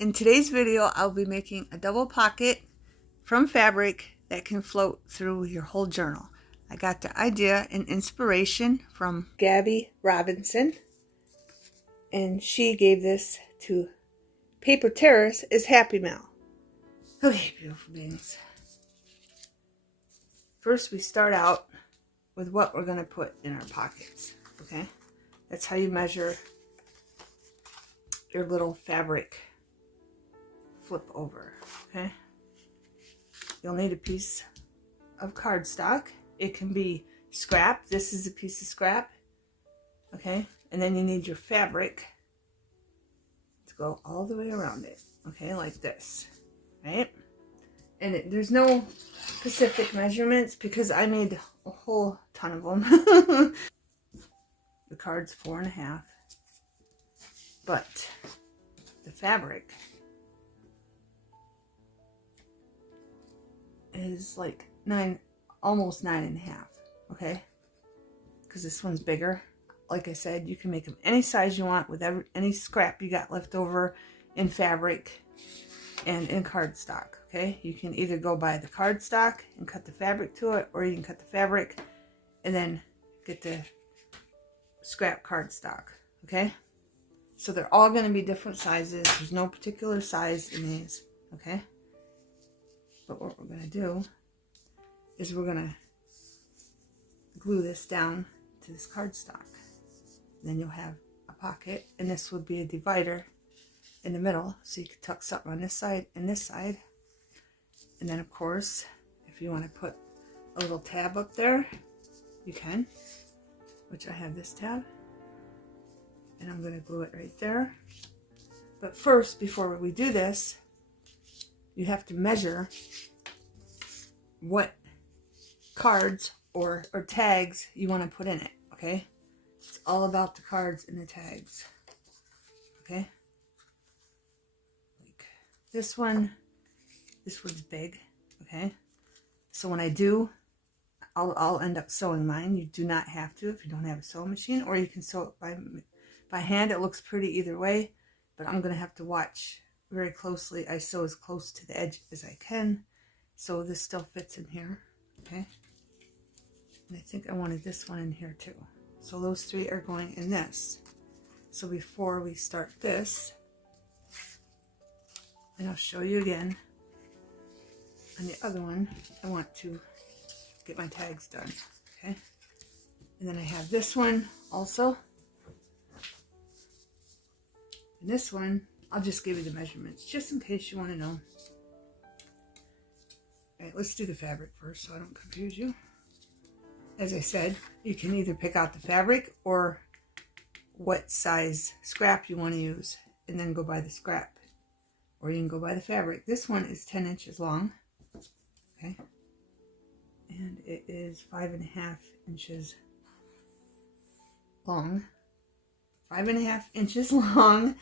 In today's video, I'll be making a double pocket from fabric that can float through your whole journal. I got the idea and inspiration from Gabby Robinson, and she gave this to Paper Terrace as Happy Mail. Okay, beautiful beings. First, we start out with what we're going to put in our pockets, okay? That's how you measure your little fabric flip over, okay? You'll need a piece of cardstock. It can be scrap. This is a piece of scrap, okay? And then you need your fabric to go all the way around it, okay? Like this, right? And there's no specific measurements because I made a whole ton of them. The card's 4.5, but the fabric is like 9, almost 9.5, okay? Because this one's bigger. Like I said, you can make them any size you want with any scrap you got left over in fabric and in cardstock, okay? You can either go by the cardstock and cut the fabric to it, or you can cut the fabric and then get the scrap cardstock, okay? So they're all going to be different sizes. There's no particular size in these, okay? But what we're going to do is we're going to glue this down to this cardstock. Then you'll have a pocket, and this would be a divider in the middle, so you can tuck something on this side and this side. And then, of course, if you want to put a little tab up there, you can, which I have this tab. And I'm going to glue it right there. But first, before we do this, you have to measure what cards or tags you want to put in it, okay? It's all about the cards and the tags, okay? Like this one's big, okay? So when I do, I'll end up sewing mine. You do not have to if you don't have a sewing machine, or you can sew it by hand. It looks pretty either way, but I'm going to have to watch very closely. I sew as close to the edge as I can, so this still fits in here, okay? And I think I wanted this one in here too. So those three are going in this. So before we start this, and I'll show you again, on the other one, I want to get my tags done, okay? And then I have this one also. And this one, I'll just give you the measurements, just in case you want to know. All right, let's do the fabric first so I don't confuse you. As I said, you can either pick out the fabric or what size scrap you want to use, and then go by the scrap. Or you can go by the fabric. This one is 10 inches long, okay? And it is 5.5 inches long. 5.5 inches long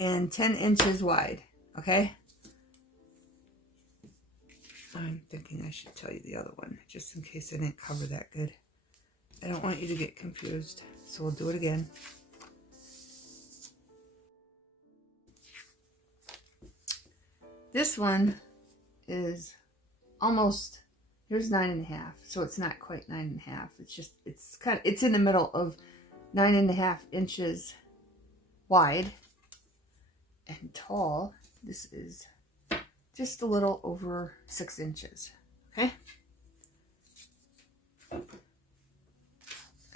and 10 inches wide, okay? I'm thinking I should tell you the other one, just in case I didn't cover that good. I don't want you to get confused, so we'll do it again. This one is almost, here's 9.5, so it's not quite 9.5. It's just, it's in the middle of 9.5 inches wide and tall. This is just a little over 6 inches, okay? And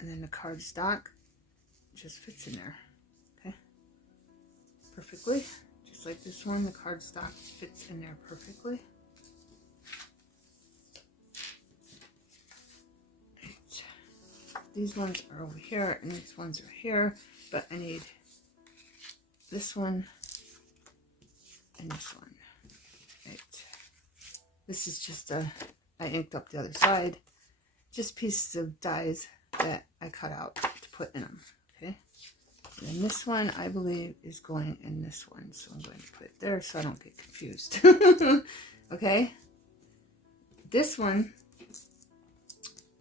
then the cardstock just fits in there, okay? Perfectly. Just like this one, the cardstock fits in there perfectly. Right. These ones are over here, and these ones are here, but I need this one and this one. Right. This is just I inked up the other side. Just pieces of dies that I cut out to put in them. Okay. And then this one, I believe, is going in this one. So I'm going to put it there so I don't get confused. Okay. This one,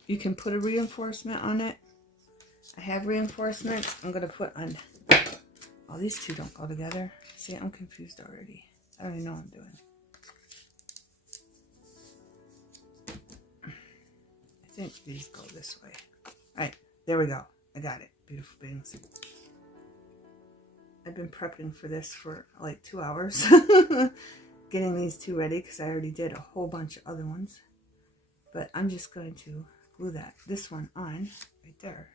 you can put a reinforcement on it. I have reinforcements. I'm going to put on Oh, these two don't go together. See, I'm confused already. I don't even know what I'm doing. I think these go this way. All right, there we go. I got it. Beautiful beings. I've been prepping for this for like 2 hours. Getting these two ready because I already did a whole bunch of other ones. But I'm just going to glue this one on right there.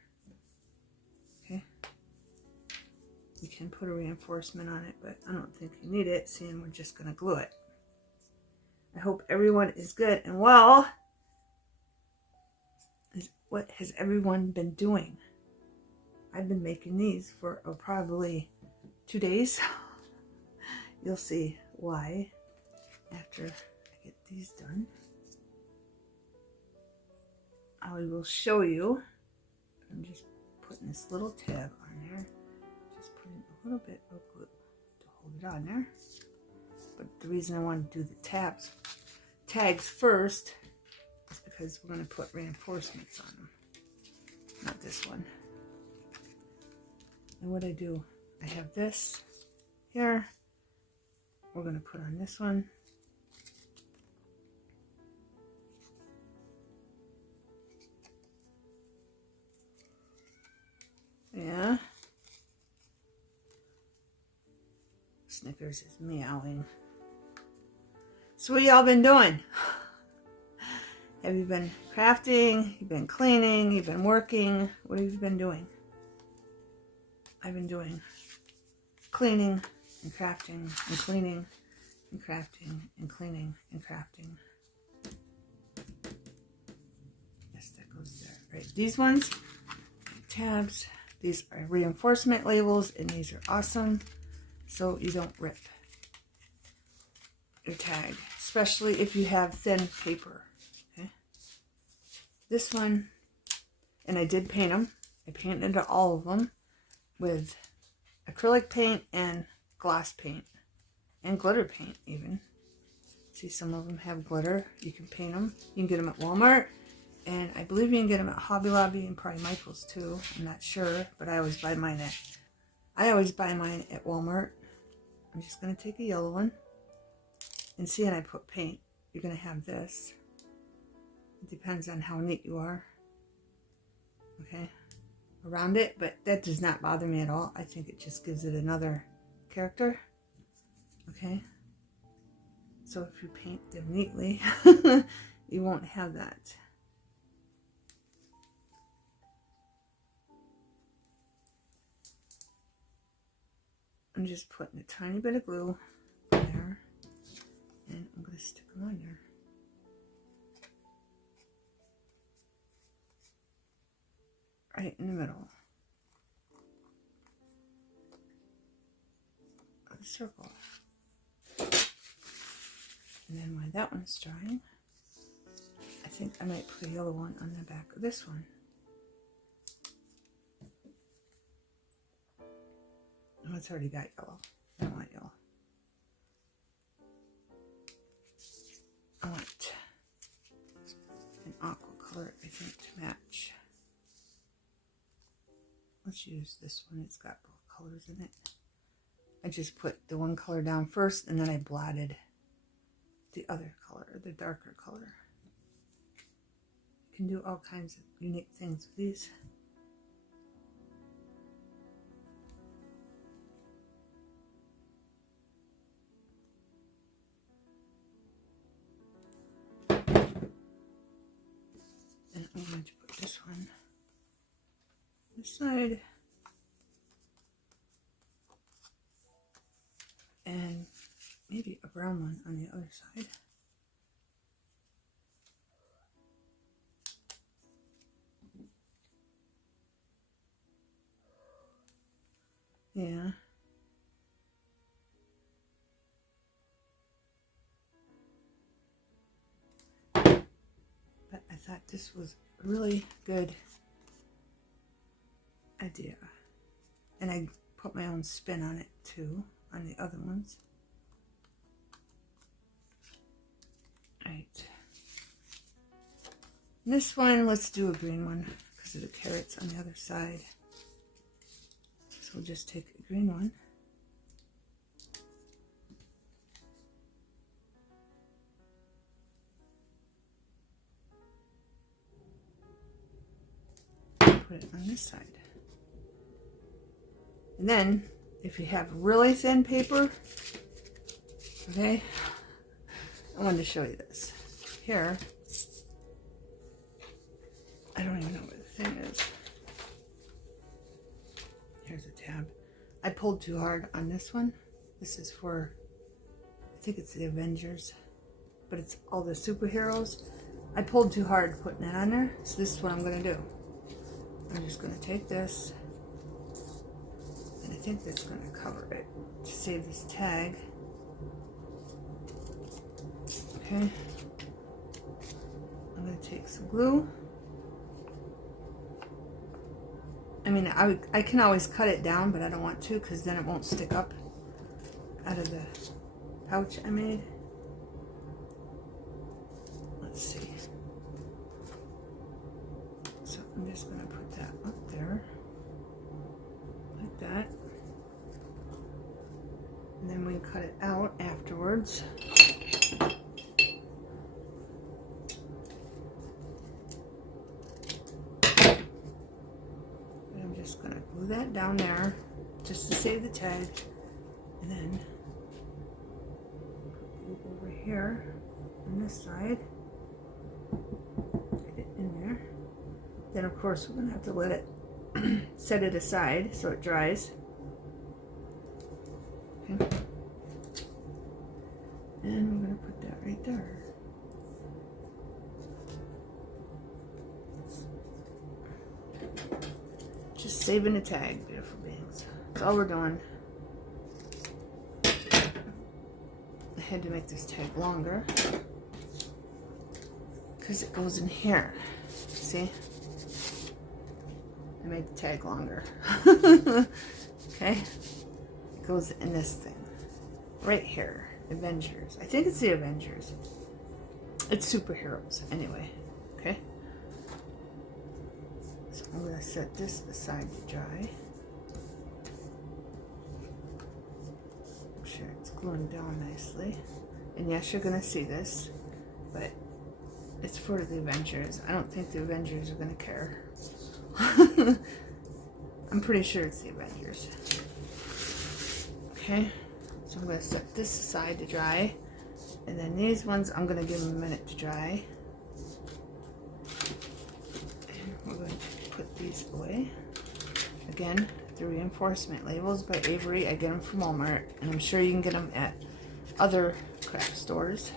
Okay. You can put a reinforcement on it, but I don't think you need it, seeing we're just going to glue it. I hope everyone is good and well. What has everyone been doing? I've been making these for probably 2 days. You'll see why after I get these done. I will show you. I'm just putting this little tab on there. Just putting a little bit of glue to hold it on there. But the reason I want to do the tags first is because we're going to put reinforcements on them. Not this one. And what I do, I have this here. We're going to put on this one. Yeah. Snickers is meowing. So what y'all been doing? Have you been crafting? You've been cleaning? You've been working? What have you been doing? I've been doing cleaning and crafting and cleaning and crafting and cleaning and crafting. Yes, that goes there. Right, these ones, tabs. These are reinforcement labels, and these are awesome, so you don't rip your tag, especially if you have thin paper. Okay. This one, and I did paint them. I painted all of them with acrylic paint and gloss paint and glitter paint even. See, some of them have glitter. You can paint them. You can get them at Walmart, and I believe you can get them at Hobby Lobby and probably Michael's too. I'm not sure, but I always buy mine at Walmart. I'm just going to take a yellow one, and see, and I put paint. You're going to have this. It depends on how neat you are. Okay. Around it, but that does not bother me at all. I think it just gives it another character. Okay. So if you paint them neatly, you won't have that. I'm just putting a tiny bit of glue there, and I'm going to stick them on there. Right in the middle of the circle. And then while that one's drying, I think I might put a yellow one on the back of this one. Oh, it's already got yellow. I don't want yellow. I want an aqua color, I think, to match. Let's use this one. It's got both colors in it. I just put the one color down first, and then I blotted the other color, the darker color. You can do all kinds of unique things with these. And I'm going to put this one this side, and maybe a brown one on the other side. Yeah. But I thought this was a really good idea. And I put my own spin on it too, on the other ones. Right. And this one, let's do a green one because of the carrots on the other side. So we'll just take a green one. it on this side. And then, if you have really thin paper, okay, I wanted to show you this. Here, I don't even know where the thing is. Here's a tab. I pulled too hard on this one. This is for, I think it's the Avengers, but it's all the superheroes. I pulled too hard putting that on there, so this is what I'm going to do. I'm just going to take this, and I think that's going to cover it to save this tag. Okay. I'm going to take some glue. I mean, I can always cut it down, but I don't want to because then it won't stick up out of the pouch I made. Let's see. So I'm just going to put that up there, like that. And then we can cut it out afterwards. Just gonna glue that down there just to save the tag, and then glue over here on this side, get it in there. Then of course we're gonna have to let it set it aside so it dries. Okay. And we're gonna put that right there. Just saving the tag, beautiful beings. That's all we're doing. I had to make this tag longer because it goes in here. See? I made the tag longer. Okay? It goes in this thing. Right here. Avengers. I think it's the Avengers. It's superheroes, anyway. Okay? So I'm going to set this aside to dry. I'm sure it's gluing down nicely. And yes, you're going to see this, but it's for the Avengers. I don't think the Avengers are going to care. I'm pretty sure it's the Avengers. Okay, so I'm going to set this aside to dry. And then these ones, I'm going to give them a minute to dry. And we're going to put these away. Again, the reinforcement labels by Avery. I get them from Walmart, and I'm sure you can get them at other craft stores.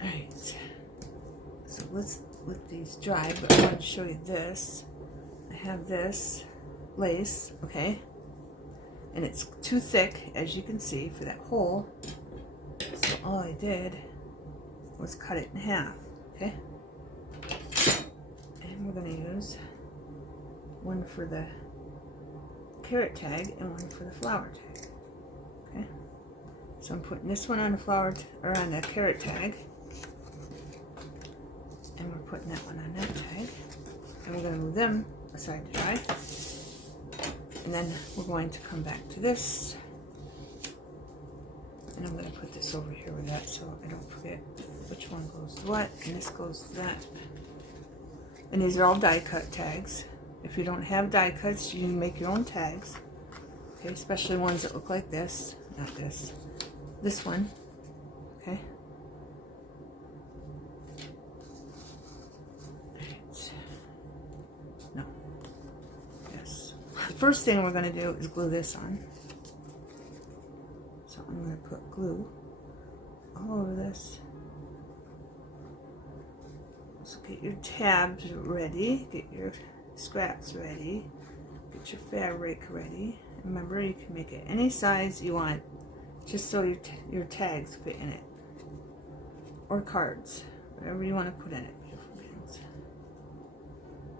Alright, so let's let these dry, but I want to show you this. I have this lace, okay, and it's too thick, as you can see, for that hole. So all I did was cut it in half, okay? And we're going to use one for the carrot tag and one for the flower tag, okay? So I'm putting this one on the flower or on the carrot tag, and we're putting that one on that tag, and we're going to move them aside to dry, and then we're going to come back to this, and I'm going to put this over here with that so I don't forget which one goes to what, and this goes to that. And these are all die cut tags. If you don't have die cuts, you can make your own tags, okay, especially ones that look like this, not this, this one, okay. No, yes. The first thing we're going to do is glue this on. So I'm going to put glue all over this. So get your tabs ready, get your scraps ready, get your fabric ready. Remember, you can make it any size you want, just so your tags fit in it, or cards, whatever you want to put in it.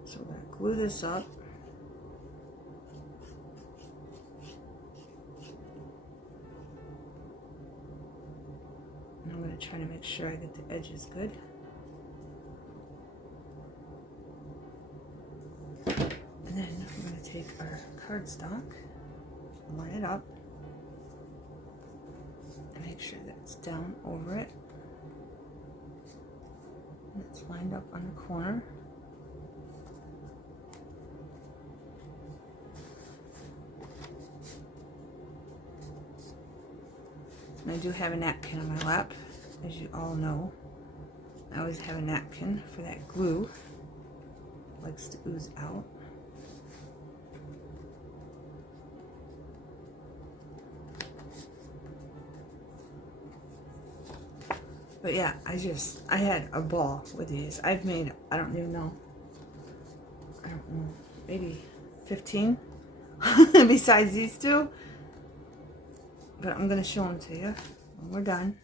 So we're going to glue this up. And I'm going to try to make sure I get the edges good. And then we're going to take our cardstock, line it up, and make sure that's down over it. And it's lined up on the corner. And I do have a napkin on my lap, as you all know. I always have a napkin for that glue. It likes to ooze out. But yeah, I had a ball with these. I've made, I don't know, maybe 15 besides these two. But I'm going to show them to you when we're done.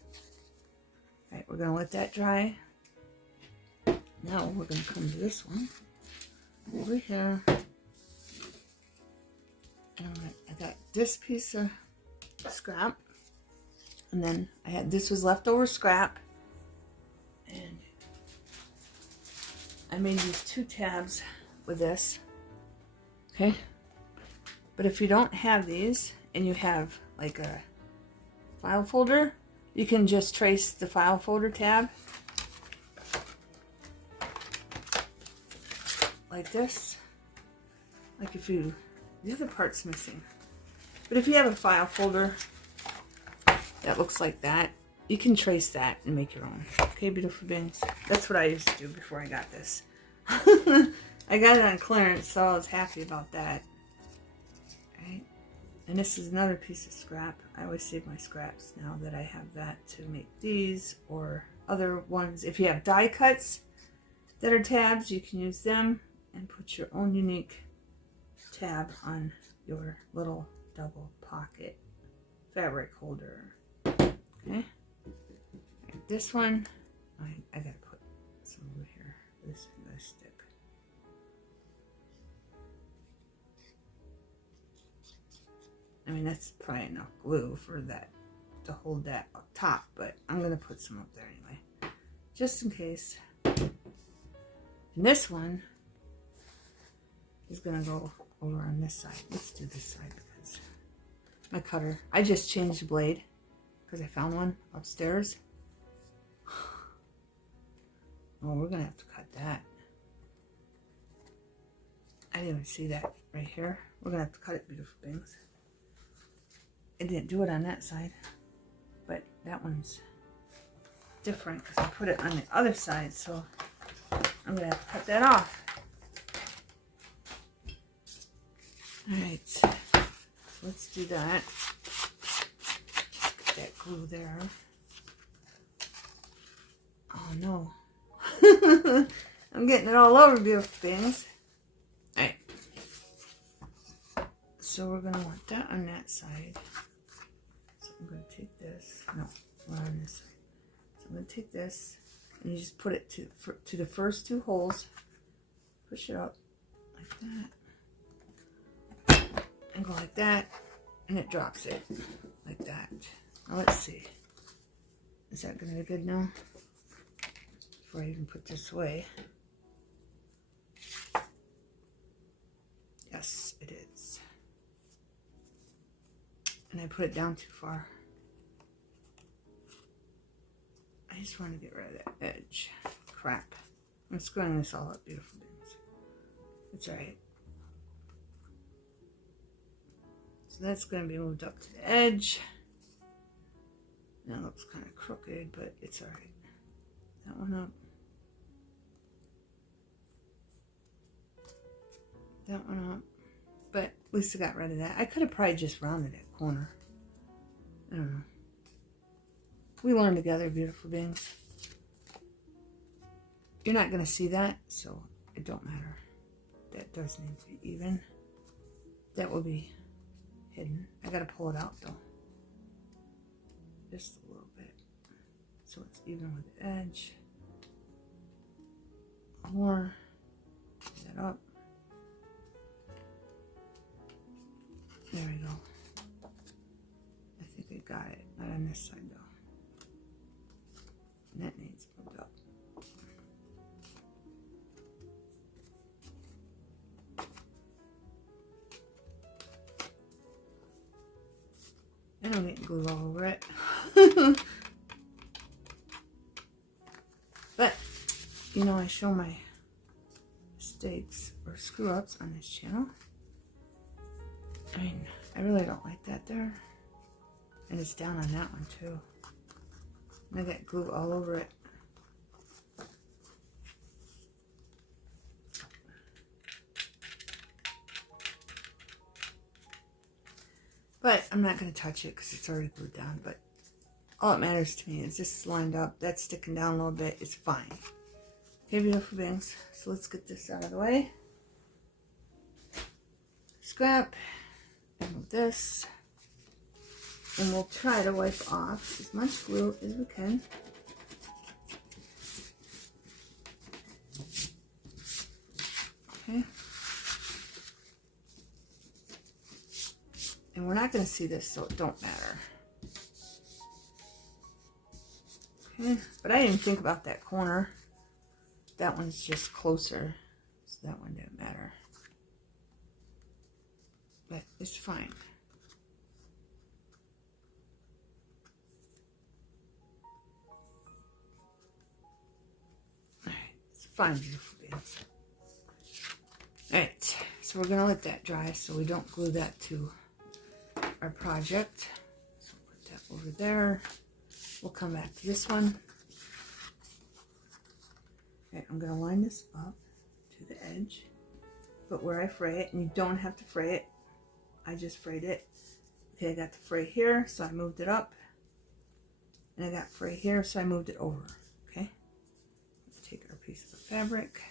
Alright, we're going to let that dry. Now we're going to come to this one over here. And I got this piece of scrap. And then I had, this was leftover scrap. And I made these 2 tabs with this. Okay? But if you don't have these and you have like a file folder, you can just trace the file folder tab like this. Like if you, the other part's missing. But if you have a file folder that looks like that, you can trace that and make your own. Okay, beautiful beings. That's what I used to do before I got this. I got it on clearance, so I was happy about that. Right? And this is another piece of scrap. I always save my scraps now that I have that to make these or other ones. If you have die cuts that are tabs, you can use them and put your own unique tab on your little double pocket fabric holder. Okay? This one, I gotta put some over here. This is gonna stick. I mean, that's probably enough glue for that to hold that up top, but I'm gonna put some up there anyway, just in case. And this one is gonna go over on this side. Let's do this side because my cutter, I just changed the blade because I found one upstairs. Oh, we're gonna have to cut that. I didn't even see that right here. We're gonna have to cut it, beautiful things. I didn't do it on that side, but that one's different because I put it on the other side, so I'm gonna have to cut that off. Alright, so let's do that. Get that glue there. Oh no. I'm getting it all over, beautiful things. Alright. So we're going to want that on that side. So I'm going to take this. No, we're on this side. So I'm going to take this and you just put it to the first 2 holes. Push it up like that. And go like that. And it drops it like that. Now let's see. Is that going to be good now? Before I even put this away. Yes, it is. And I put it down too far. I just want to get rid of that edge. Crap. I'm screwing this all up, beautiful things. It's alright. So that's going to be moved up to the edge. That looks kind of crooked, but it's alright. That one up. That one up. But at least I got rid of that. I could have probably just rounded that corner. I don't know. We learn together, beautiful beings. You're not going to see that, so it don't matter. That does need to be even. That will be hidden. I got to pull it out, though. Just a little bit. So it's even with the edge. More. Get that up. There we go. I think I got it. Not on this side though. And that needs moved up. And I'm getting glue all over it. But, you know, I show my mistakes or screw-ups on this channel. I mean, I really don't like that there. And it's down on that one, too. And I got glue all over it. But I'm not going to touch it because it's already glued down. But all that matters to me is this lined up. That's sticking down a little bit. It's fine. Okay, beautiful beings. So let's get this out of the way. Scrap. Remove this. And we'll try to wipe off as much glue as we can. Okay. And we're not going to see this, so it don't matter. Okay. But I didn't think about that corner. That one's just closer, so that one didn't matter. But it's fine. Alright, it's fine, beautiful beings. Alright, so we're going to let that dry so we don't glue that to our project. So we'll put that over there. We'll come back to this one. Okay, I'm going to line this up to the edge. But where I fray it, and you don't have to fray it. I just frayed it. Okay, I got the fray here, so I moved it up. And I got fray here, so I moved it over. Okay? Let's take our piece of the fabric.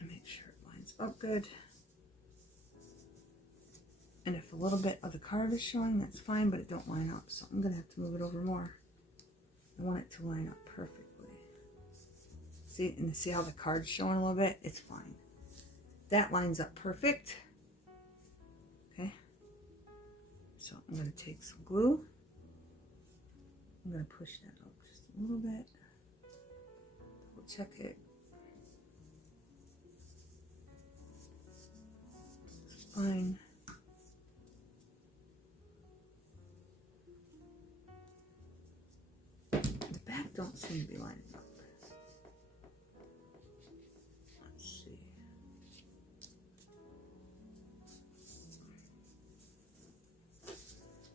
And make sure it lines up good. And if a little bit of the card is showing, that's fine, but it don't line up. So I'm going to have to move it over more. I want it to line up perfectly. See, and see how the card's showing a little bit? It's fine. That lines up perfect. Okay. So I'm going to take some glue. I'm going to push that up just a little bit. Double check it. It's fine. The back don't seem to be lining up. Let's see.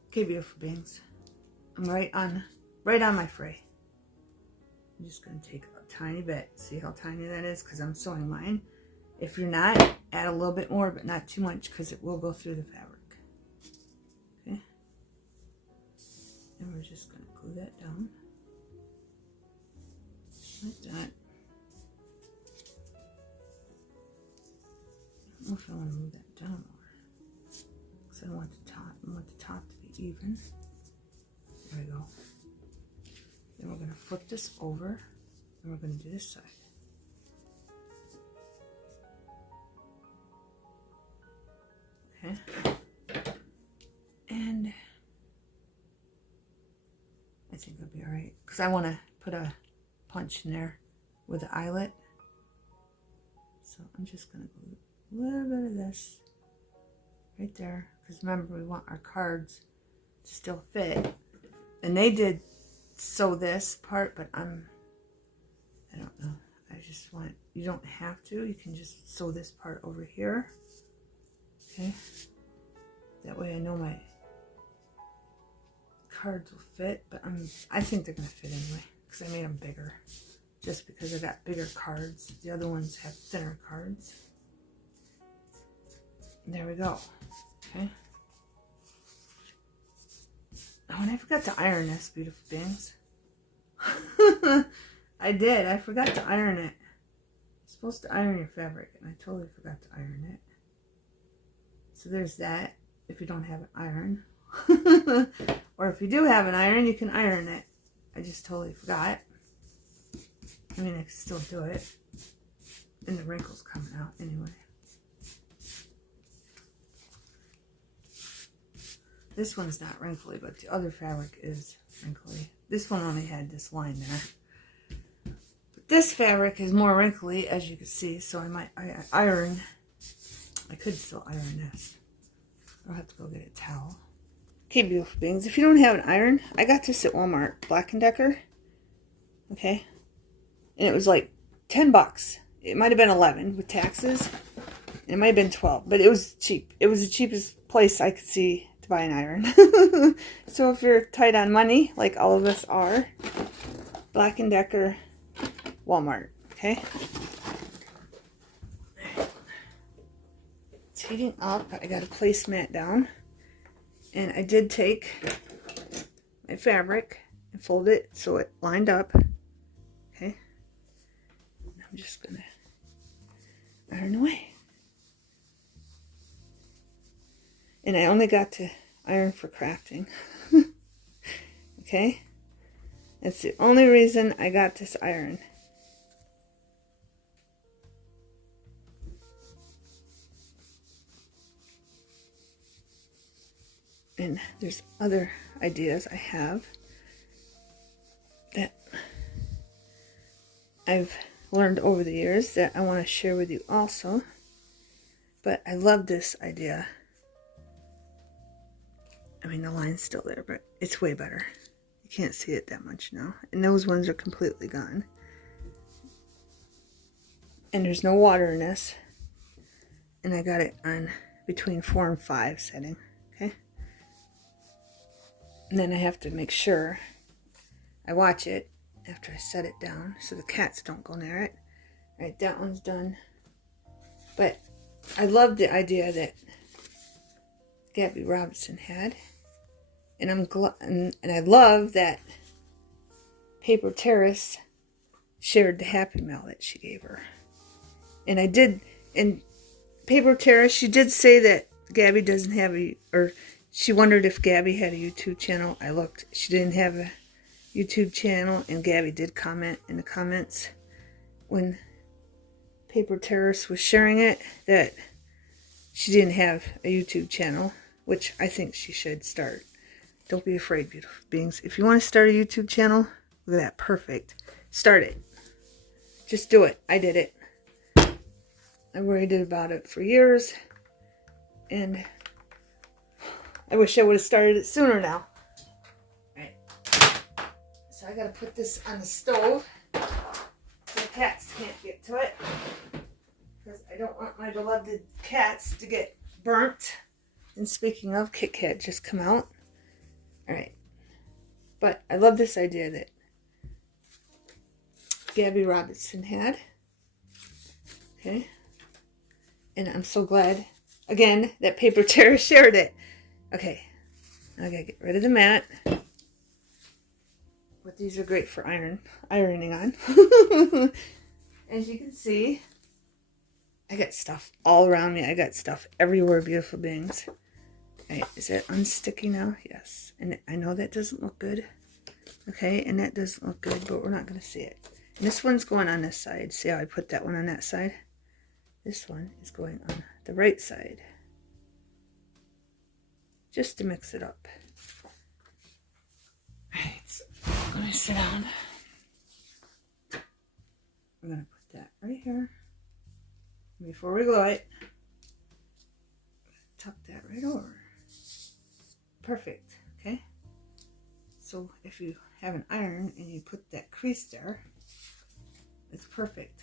Okay, beautiful beings. I'm right on my fray. I'm just going to take a tiny bit. See how tiny that is? Because I'm sewing mine. If you're not, add a little bit more, but not too much because it will go through the fabric. Okay. And we're just going to glue that down. Like that. I don't know if I want to move that down more. Because I want the top to be even. There we go. Then we're going to flip this over. And we're going to do this side. Okay. And I think it'll be alright. Because I want to put a punch in there with the eyelet. So I'm just going to glue a little bit of this right there. Because remember, we want our cards to still fit. And they did sew this part, but I don't know. I just want, you don't have to. You can just sew this part over here. Okay. That way I know my cards will fit, but I think they're going to fit anyway. Because I made them bigger. Just because I got bigger cards. The other ones have thinner cards. And there we go. Okay. Oh, and I forgot to iron this, beautiful beings. I did. I forgot to iron it. You're supposed to iron your fabric, and I totally forgot to iron it. So there's that, if you don't have an iron. Or if you do have an iron, you can iron it. I just totally forgot. I mean, I can still do it. And the wrinkles coming out anyway. This one's not wrinkly, but the other fabric is wrinkly. This one only had this line there. But this fabric is more wrinkly, as you can see, so I iron. I could still iron this. I'll have to go get a towel. Okay, beautiful beings. If you don't have an iron, I got this at Walmart, Black & Decker. Okay. And it was like 10 bucks. It might have been 11 with taxes. It might have been 12, but it was cheap. It was the cheapest place I could see to buy an iron. So if you're tight on money, like all of us are, Black & Decker, Walmart, okay? It's heating up. I got a placemat down. And I did take my fabric and fold it so it lined up. Okay. I'm just going to iron away. And I only got to iron for crafting. Okay. That's the only reason I got this iron. And there's other ideas I have that I've learned over the years that I want to share with you also. But I love this idea. I mean, the line's still there, but it's way better. You can't see it that much now. And those ones are completely gone. And there's no water in this. And I got it on between 4 and 5 setting. Okay. And then I have to make sure I watch it after I set it down so the cats don't go near it. All right, that one's done. But I love the idea that Gabby Robinson had. And I love that Paper Terrace shared the Happy Mail that she gave her. And I did, in Paper Terrace, she did say that Gabby doesn't have or she wondered if Gabby had a YouTube channel. I looked. She didn't have a YouTube channel, and Gabby did comment in the comments when Paper Terrace was sharing it that she didn't have a YouTube channel, which I think she should start. Don't be afraid, beautiful beings. If you want to start a YouTube channel, look at that, perfect. Start it. Just do it. I did it. I worried about it for years, and I wish I would have started it sooner now. Alright. So I gotta put this on the stove so the cats can't get to it. Because I don't want my beloved cats to get burnt. And speaking of, Kit Kat just come out. Alright. But I love this idea that Gabby Robinson had. Okay. And I'm so glad, again, that Paper Terrace shared it. Okay. Now I gotta get rid of the mat. But these are great for ironing on. As you can see, I got stuff all around me. I got stuff everywhere, beautiful beings. Right, is it unsticky now? Yes. And I know that doesn't look good. Okay, and that doesn't look good, but we're not going to see it. And this one's going on this side. See how I put that one on that side? This one is going on the right side. Just to mix it up. Alright, so let me sit down. I'm going to put that right here. Before we glue it, tuck that right over. Perfect, okay? So if you have an iron and you put that crease there, it's perfect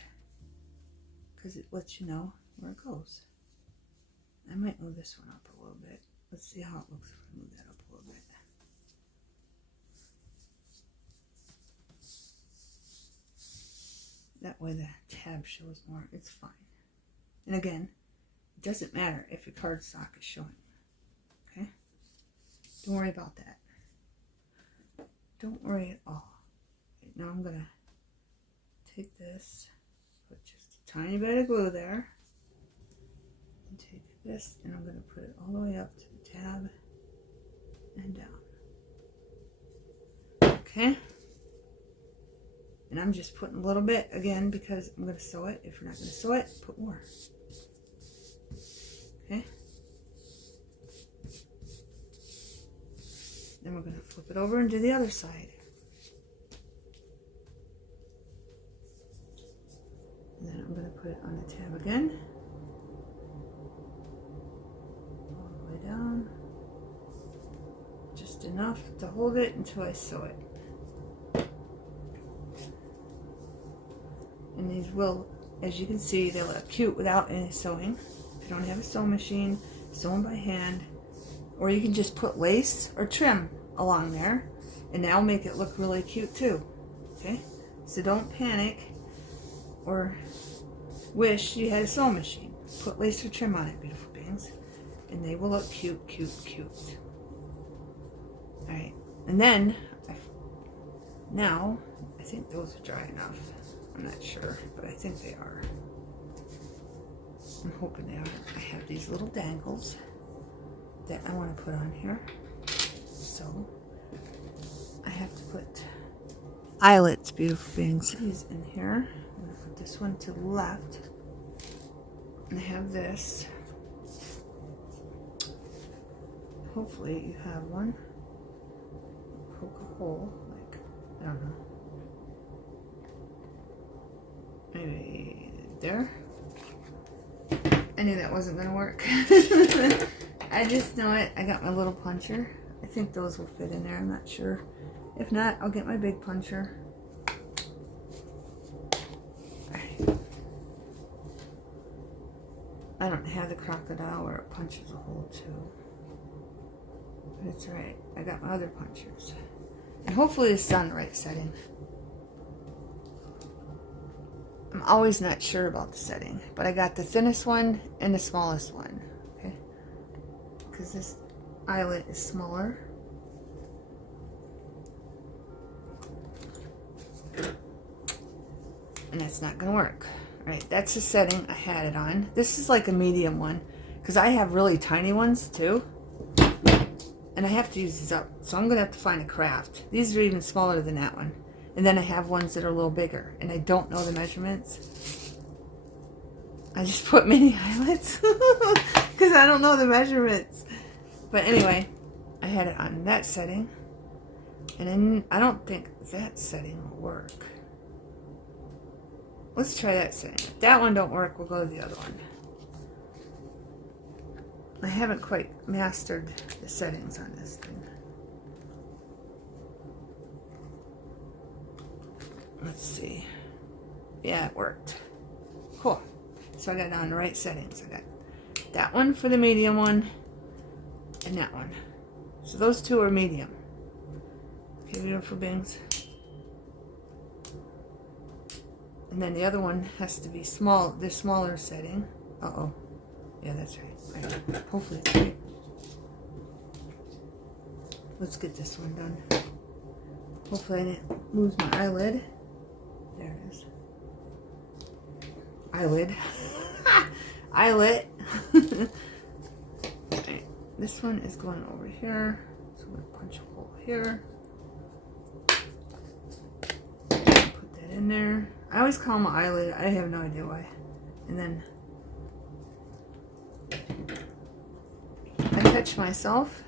because it lets you know where it goes. I might move this one up a little bit. Let's see how it looks if I move that up a little bit. That way the tab shows more. It's fine. And again, it doesn't matter if your cardstock is showing. Okay? Don't worry about that. Don't worry at all. Okay, now I'm going to take this, put just a tiny bit of glue there, and take this, and I'm going to put it all the way up to the tab and down. Okay? And I'm just putting a little bit, again, because I'm going to sew it. If you're not going to sew it, put more. Okay? Then we're going to flip it over and do the other side. And then I'm going to put it on the tab again. All the way down. just enough to hold it until I sew it. And these will, as you can see, they look cute without any sewing. If you don't have a sewing machine, sew them by hand. Or you can just put lace or trim along there, and that'll make it look really cute too. Okay? So don't panic or wish you had a sewing machine. Put lace or trim on it, beautiful beings, and they will look cute, cute, cute. Alright, and then, now, I think those are dry enough. I'm not sure, but I think they are. I'm hoping they are. I have these little dangles that I want to put on here. So, I have to put eyelets, beautiful beings. These in here. I'm going to put this one to the left. And I have this. Hopefully you have one. Poke a hole, like, I don't know. Maybe there. I knew that wasn't going to work. I just know it. I got my little puncher. I think those will fit in there. I'm not sure. If not, I'll get my big puncher. Alright. I don't have the crocodile where it punches a hole too. But it's alright. I got my other punchers. And hopefully it's on the right setting. I'm always not sure about the setting, but I got the thinnest one and the smallest one, okay? Because this eyelet is smaller. And that's not going to work. All right, that's the setting I had it on. This is like a medium one, because I have really tiny ones too. And I have to use these up, so I'm going to have to find a craft. These are even smaller than that one. And then I have ones that are a little bigger, and I don't know the measurements. I just put mini eyelets because I don't know the measurements. But anyway, I had it on that setting, and then I don't think that setting will work. Let's try that setting. If that one don't work, we'll go to the other one. I haven't quite mastered the settings on this thing. Let's see. Yeah, it worked. Cool. So I got it on the right settings. I got that one for the medium one and that one. So those two are medium. Okay, beautiful beings. And then the other one has to be small, the smaller setting. Uh-oh. Yeah, that's right. Right. Hopefully it's right. Let's get this one done. Hopefully I didn't lose my eyelid. There it is. Eyelid. Eyelet. Right. This one is going over here. So we're going to punch a hole here. Put that in there. I always call them an eyelid. I have no idea why. And then I catch myself.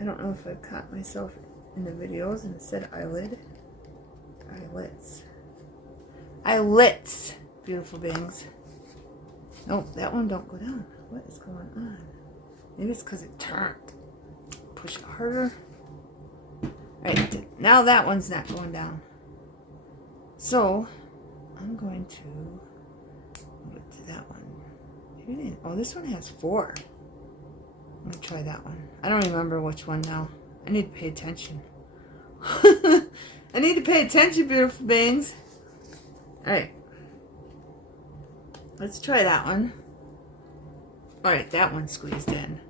I don't know if I caught myself in the videos and it said eyelid. Eyelets. Eyelets, beautiful beings. Nope, that one don't go down. What is going on? Maybe it's because it turned. Push it harder. Alright, now that one's not going down. So, I'm going to move it to that one. Maybe oh, this one has 4. I'm going to try that one. I don't remember which one now. I need to pay attention. I need to pay attention, beautiful beings. Alright. Let's try that one. Alright, that one squeezed in.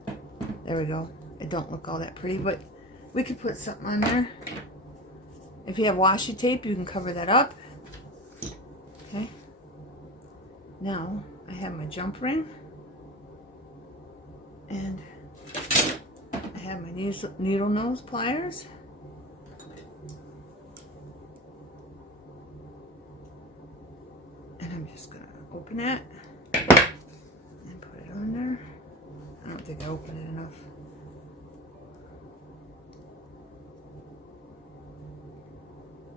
There we go. It don't look all that pretty, but we could put something on there. If you have washi tape, you can cover that up. Okay. Now, I have my jump ring. And I have my needle nose pliers. And I'm just going to open it and put it on there. I don't think I opened it enough.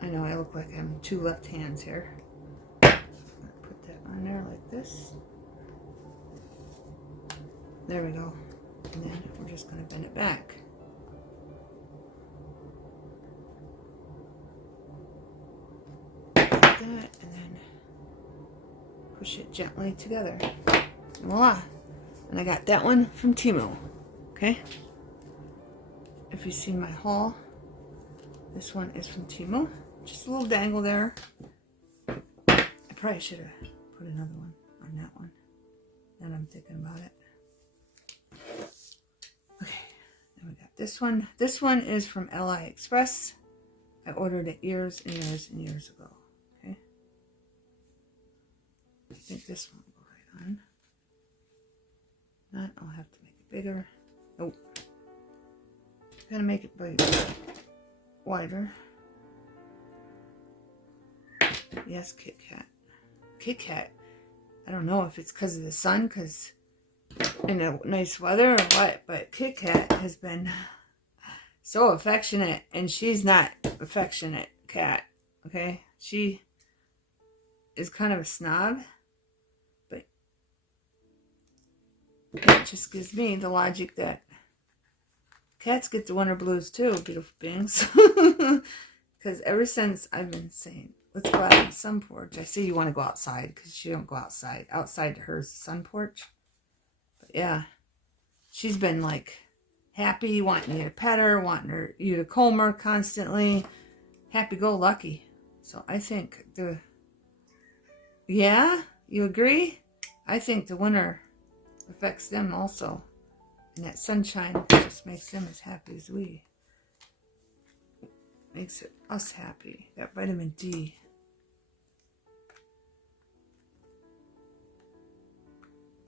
I know I look like I'm 2 left hands here. I'm going to put that on there like this. There we go. And then we're just going to bend it back. push it gently together. And voila. And I got that one from Temu. Okay? If you've seen my haul, this one is from Temu. Just a little dangle there. I probably should have put another one on that one. Now I'm thinking about it. Okay, then we got this one. This one is from AliExpress. I ordered it years and years and years ago. Okay. I think this one will go right on. Not, I'll have to make it bigger. Nope. Gotta make it bigger. Wider. Yes, Kit Kat. Kit Kat. I don't know if it's because of the sun, because in the nice weather or what, but Kit Kat has been so affectionate, and she's not affectionate cat, okay? She is kind of a snob, but it just gives me the logic that cats get the winter blues too, beautiful beings. Because ever since I've been saying, let's go out on the sun porch. I see you want to go outside because she don't go outside. Outside to her is the sun porch. But yeah, she's been like happy, wanting you to pet her, wanting you to comb her constantly. Happy-go-lucky. So I think yeah, you agree? I think the winter affects them also. And that sunshine just makes them as happy as we. Makes us happy. That vitamin D.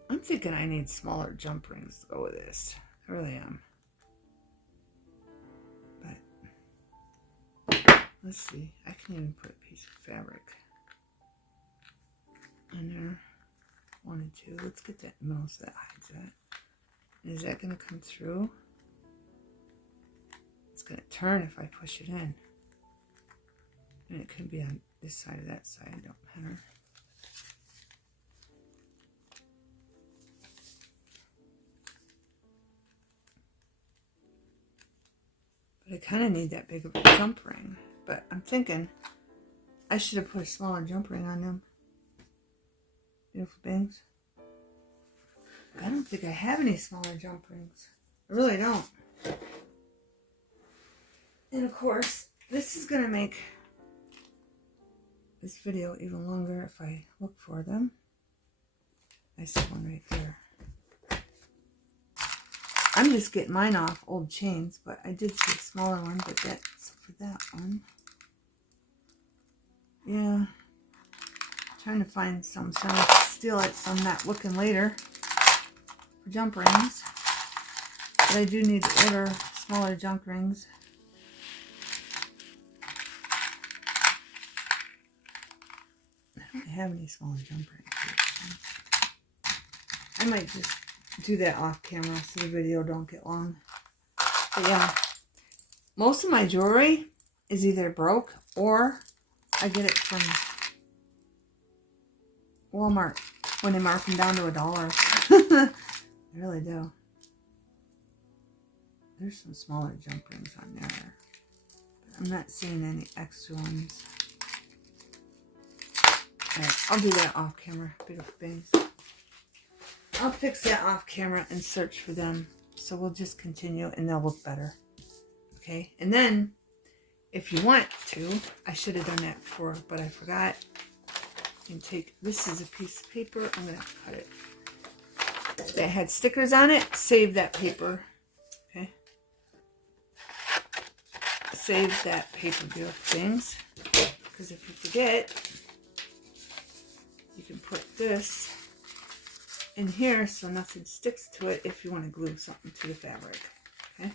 I'm thinking I need smaller jump rings to go with this. I really am. But let's see. I can even put a piece of fabric in there. 1 and 2. Let's get that middle so that hides that. Is that going to come through? It's going to turn if I push it in. And it could be on this side or that side. It don't matter. But I kind of need that big of a jump ring. But I'm thinking I should have put a smaller jump ring on them. Beautiful beings. I don't think I have any smaller jump rings. I really don't. And of course, this is going to make this video even longer if I look for them. I see one right there. I'm just getting mine off old chains, but I did see a smaller one, but that's for that one. Yeah. Trying to find some, so I can steal it so I'm not looking later for jump rings. But I do need to order smaller jump rings. I don't have any smaller jump rings. I might just do that off camera so the video don't get long. But yeah, most of my jewelry is either broke or I get it from Walmart when they mark them down to $1. I really do. There's some smaller jump rings on there. But I'm not seeing any extra ones. Alright, I'll do that off camera. Beautiful things. I'll fix that off camera and search for them. So we'll just continue and they'll look better. Okay, and then if you want to, I should have done that before, but I forgot. You can take, this is a piece of paper. I'm going to cut it. That had stickers on it. Save that paper. Okay. Save that paper, beautiful things. Because if you forget, you can put this in here so nothing sticks to it if you want to glue something to the fabric. Okay.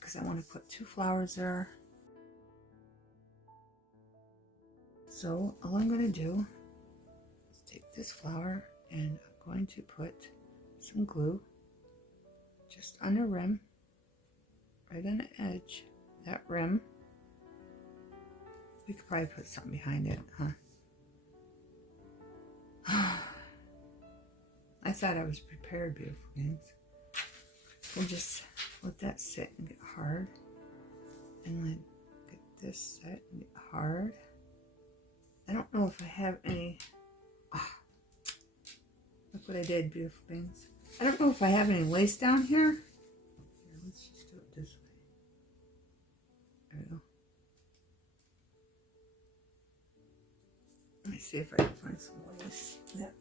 Because I want to put 2 flowers there. So all I'm going to do is take this flower and I'm going to put some glue just on the rim, right on the edge, that rim. We could probably put something behind it, huh? I thought I was prepared, beautiful things. And just let that sit and get hard. And then get this set and get hard. I don't know if I have any. Oh, look what I did, beautiful things. I don't know if I have any lace down here. Here, let's just do it this way. There we go. Let me see if I can find some lace that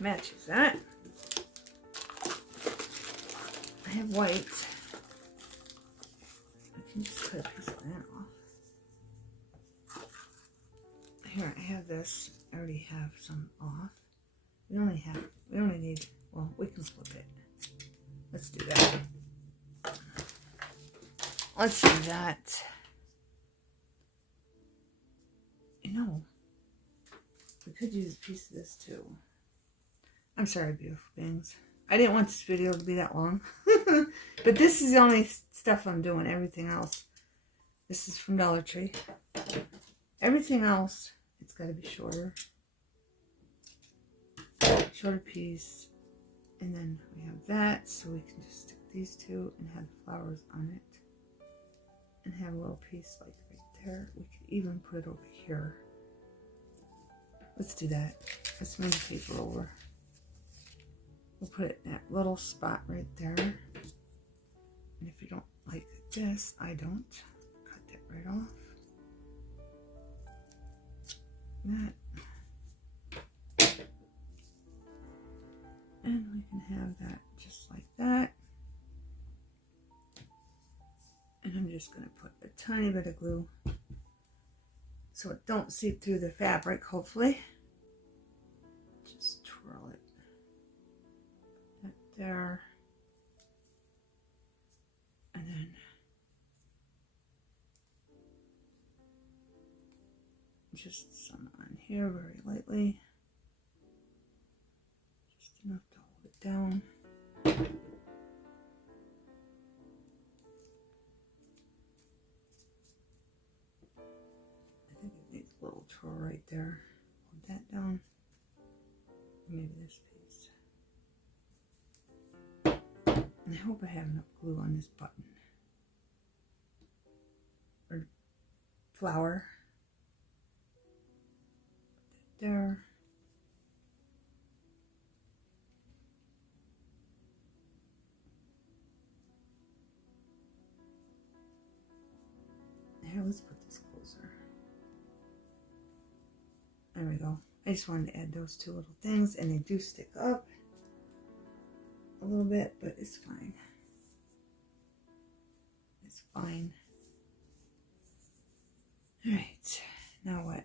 matches that. I have white. I can just cut a piece of that off. Here, I have this. I already have some off. We only need, well, we can flip it. Let's do that. Let's do that. You know, we could use a piece of this too. I'm sorry, beautiful things. I didn't want this video to be that long. But this is the only stuff I'm doing. Everything else. This is from Dollar Tree. Everything else, it's got to be shorter. Shorter piece. And then we have that. So we can just stick these two and have the flowers on it. And have a little piece like right there. We could even put it over here. Let's do that. Let's move the paper over. We'll put it in that little spot right there. And if you don't like this, I don't. Cut that right off. That. And we can have that just like that. And I'm just going to put a tiny bit of glue so it don't seep through the fabric, hopefully. Just twirl it. That there. And then just some on here very lightly. Just enough to hold it down. I think it needs a little twirl right there. Hold that down. Maybe this piece. And I hope I have enough glue on this button. Or flower. Put that there. Here, let's put this closer. There we go. I just wanted to add those two little things, and they do stick up a little bit, but it's fine. It's fine. All right, now what?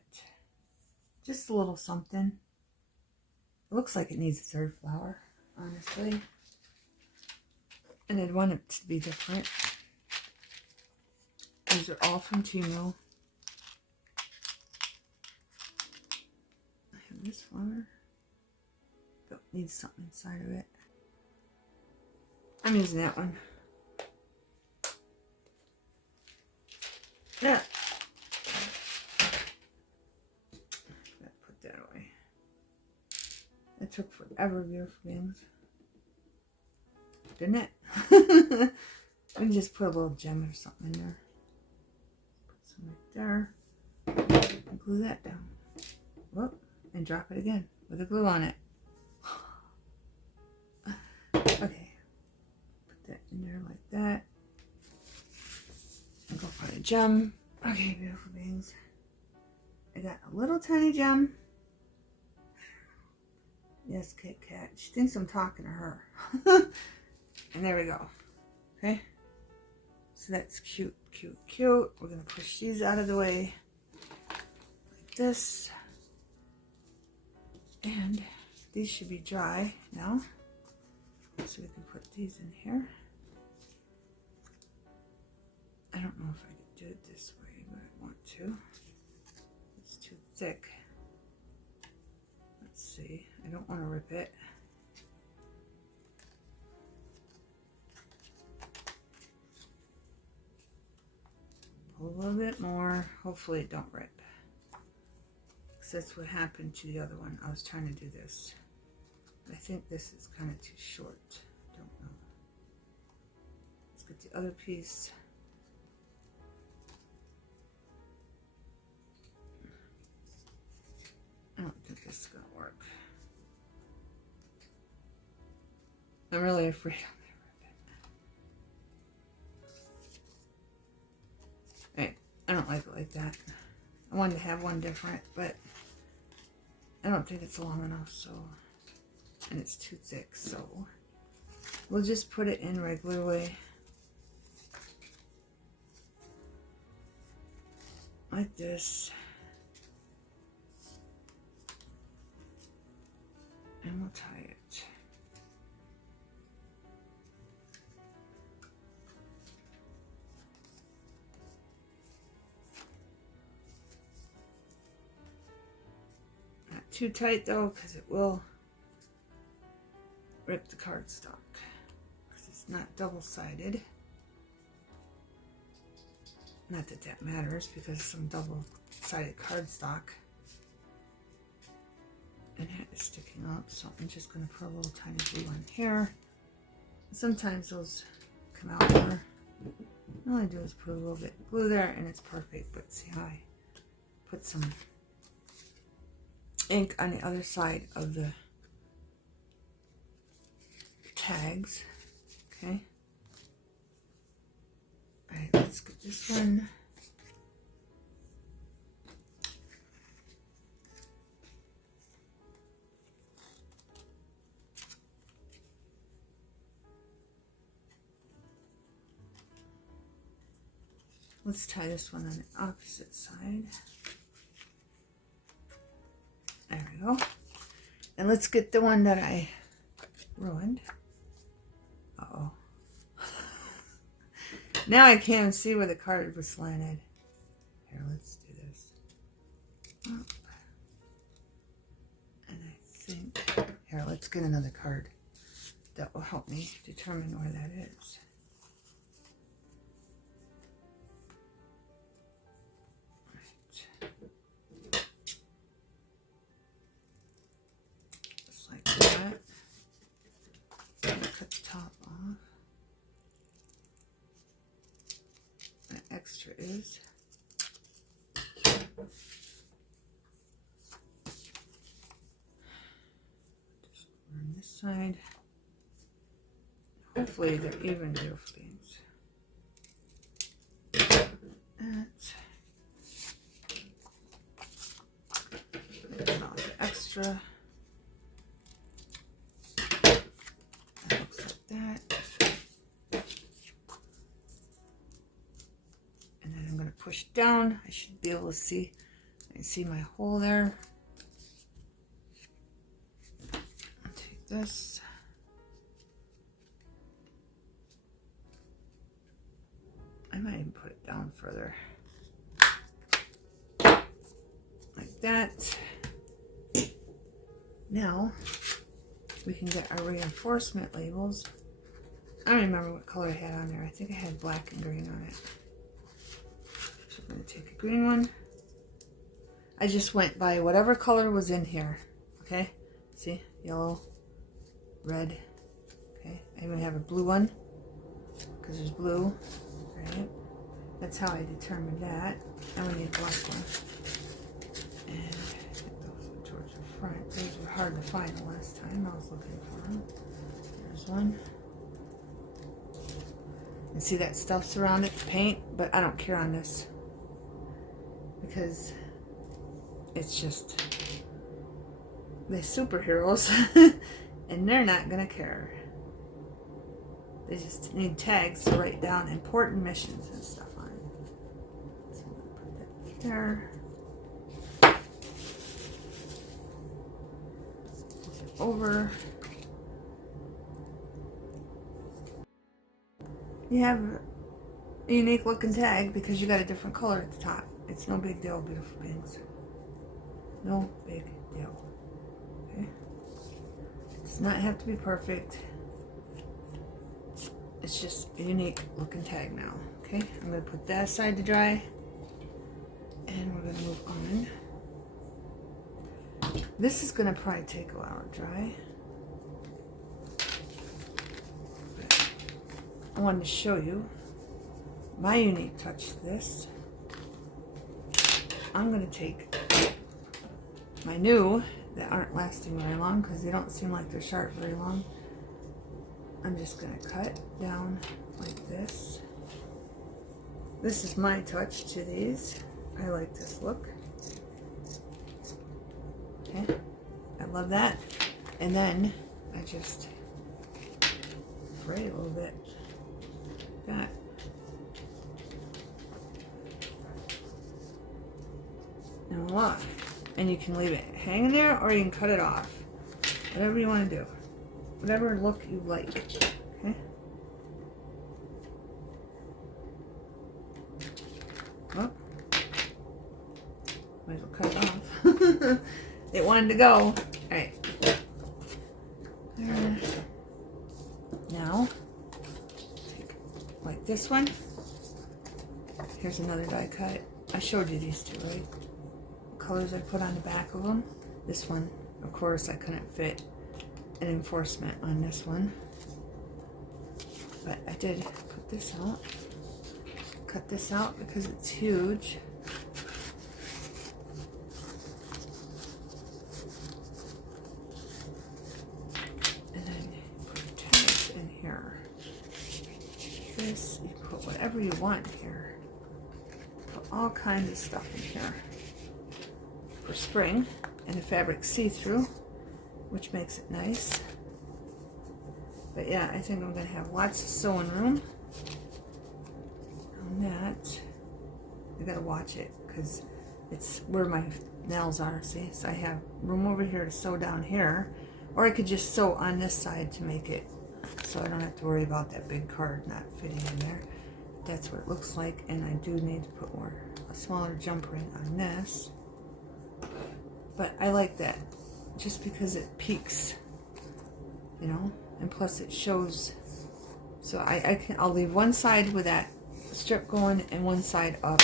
Just a little something. It looks like it needs a third flower, honestly. And I'd want it to be different. These are all from Temu. I have this flower. But needs something inside of it. I'm using that one. Yeah. Put that away. That took forever, beautiful things. Didn't it? Let me just put a little gem or something in there. Put some right there. And glue that down. Whoop. And drop it again with the glue on it. Okay. Put that in there like that. And go for a gem. Okay, beautiful beings. I got a little tiny gem. Yes, Kit Kat. She thinks I'm talking to her. And there we go. Okay. So that's cute, cute, cute. We're going to push these out of the way. Like this. And these should be dry now. So we can put these in here. I don't know if I could do it this way, but I want to. It's too thick. Let's see. I don't want to rip it. Pull a little bit more. Hopefully it don't rip. Because that's what happened to the other one. I was trying to do this. But I think this is kind of too short. I don't know. Let's get the other piece. work. I'm really afraid I'm gonna rip it. Right, I don't like it like that. I wanted to have one different, but I don't think it's long enough, so, and it's too thick, so we'll just put it in regular way. Like this. And we'll tie it. Not too tight though, because it will rip the cardstock. Because it's not double-sided. Not that that matters, because some double-sided cardstock. And it is sticking up, so I'm just going to put a little tiny glue on here. Sometimes those come out more. All I do is put a little bit of glue there, and it's perfect. But see how I put some ink on the other side of the tags. Okay. All right, let's get this one. Let's tie this one on the opposite side. There we go. And let's get the one that I ruined. Uh-oh. Now I can't even see where the card was slanted. Here, let's do this. Oh. And I think... Here, let's get another card. That will help me determine where that is. That. Cut the top off. That extra is. Just on this side. Hopefully they're even beautiful things. That. Out the extra. Push down. I should be able to see. I see my hole there. I'll take this. I might even put it down further. Like that. Now we can get our reinforcement labels. I don't remember what color I had on there. I think I had black and green on it. I'm going to take a green one. I just went by whatever color was in here. Okay? See? Yellow, red. Okay? I even have a blue one because there's blue. Right? That's how I determined that. Now we need a black one. And get those towards the front. Those were hard to find the last time I was looking for them. There's one. And see that stuff's around it, paint, but I don't care on this. Because it's just they're superheroes and they're not gonna care. They just need tags to write down important missions and stuff on. So I'm gonna put that there. Flip it over. You have a unique looking tag because you got a different color at the top. It's no big deal, beautiful beings. No big deal. Okay? It does not have to be perfect. It's just a unique looking tag now. Okay? I'm going to put that aside to dry. And we're going to move on. This is going to probably take a while to dry. But I wanted to show you my unique touch to this. I'm going to take my new that aren't lasting very long because they don't seem like they're sharp very long. I'm just going to cut down like this. This is my touch to these. I like this look. Okay, I love that. And then I just fray a little bit. Like that. And voila. And you can leave it hanging there or you can cut it off. Whatever you want to do. Whatever look you like. Okay? Oh. Might as well cut it off. It wanted to go. Alright. There. Now, take like this one. Here's another die cut. I showed you these two, right? The colors I put on the back of them. This one, of course, I couldn't fit an enforcement on this one. But I did put this out. Cut this out because it's huge. And then put tags in here. This, you put whatever you want here. Put all kinds of stuff in here. For spring, and the fabric's see-through, which makes it nice. But yeah, I think I'm going to have lots of sewing room on that. I got to watch it because it's where my nails are, see? So I have room over here to sew down here, or I could just sew on this side to make it so I don't have to worry about that big card not fitting in there. That's what it looks like, and I do need to put a smaller jump ring on this. But I like that just because it peaks, you know, and plus it shows. So I'll leave one side with that strip going and one side up.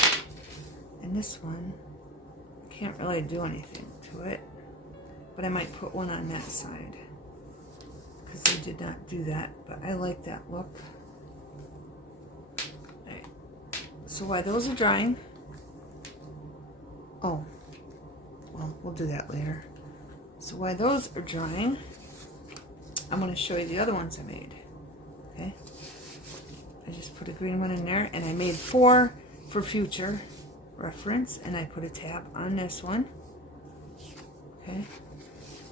And this one, I can't really do anything to it, but I might put one on that side because they did not do that, but I like that look. Right. So while those are drying, oh, well, we'll do that later. So while those are drying, I'm going to show you the other ones I made. Okay, I just put a green one in there, and I made 4 for future reference, and I put a tab on this one. Okay,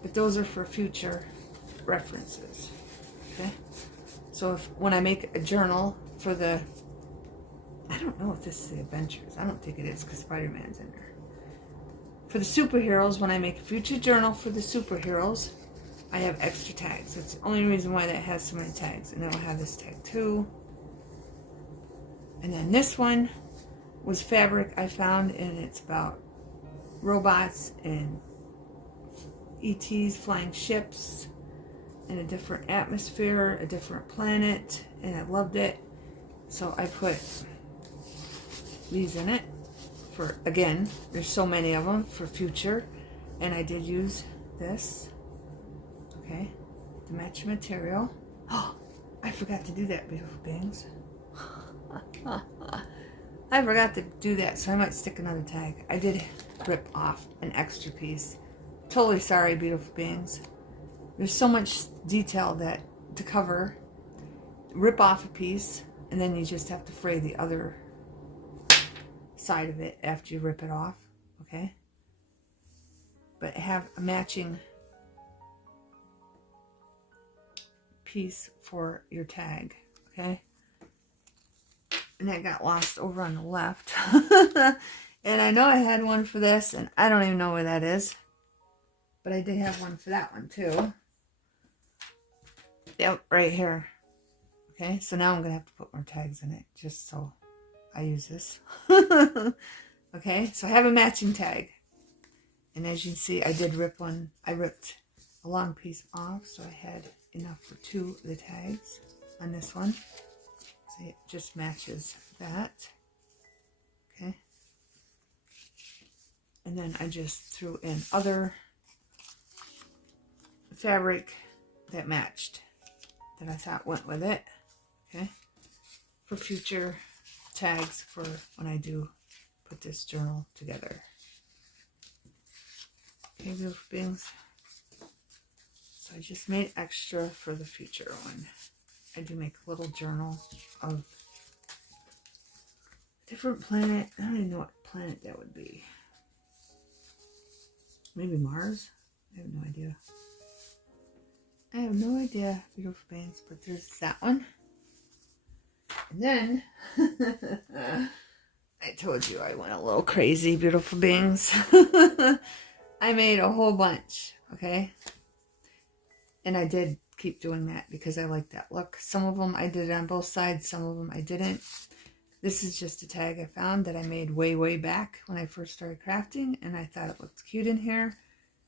but those are for future references. Okay, so when I make a journal for the, I don't know if this is the Adventures. I don't think it is because Spider-Man's in there. For the superheroes, when I make a future journal for the superheroes, I have extra tags. That's the only reason why that has so many tags. And then I'll have this tag too. And then this one was fabric I found, and it's about robots and ETs flying ships in a different atmosphere, a different planet, and I loved it. So I put these in it. For, again, there's so many of them for future, and I did use this, okay, to match the material. Oh, I forgot to do that, beautiful beings. I forgot to do that, so I might stick another tag. I did rip off an extra piece. Totally sorry, beautiful beings. There's so much detail that to cover. Rip off a piece, and then you just have to fray the other side of it after you rip it off, okay? But have a matching piece for your tag, okay? And that got lost over on the left. And I know I had one for this, and I don't even know where that is. But I did have one for that one too. Yep, right here. Okay, so now I'm going to have to put more tags in it, just so I use this. Okay, so I have a matching tag. And as you can see, I did rip one. I ripped a long piece off, so I had enough for 2 of the tags on this one. See, it just matches that. Okay. And then I just threw in other fabric that matched, that I thought went with it. Okay. For future tags for when I do put this journal together. Okay, beautiful beings. So I just made extra for the future one. I do make a little journal of different planet. I don't even know what planet that would be. Maybe Mars? I have no idea. I have no idea, beautiful beings, but there's that one. And then, I told you I went a little crazy, beautiful beings. I made a whole bunch, okay? And I did keep doing that because I like that look. Some of them I did it on both sides, some of them I didn't. This is just a tag I found that I made way, way back when I first started crafting, and I thought it looked cute in here.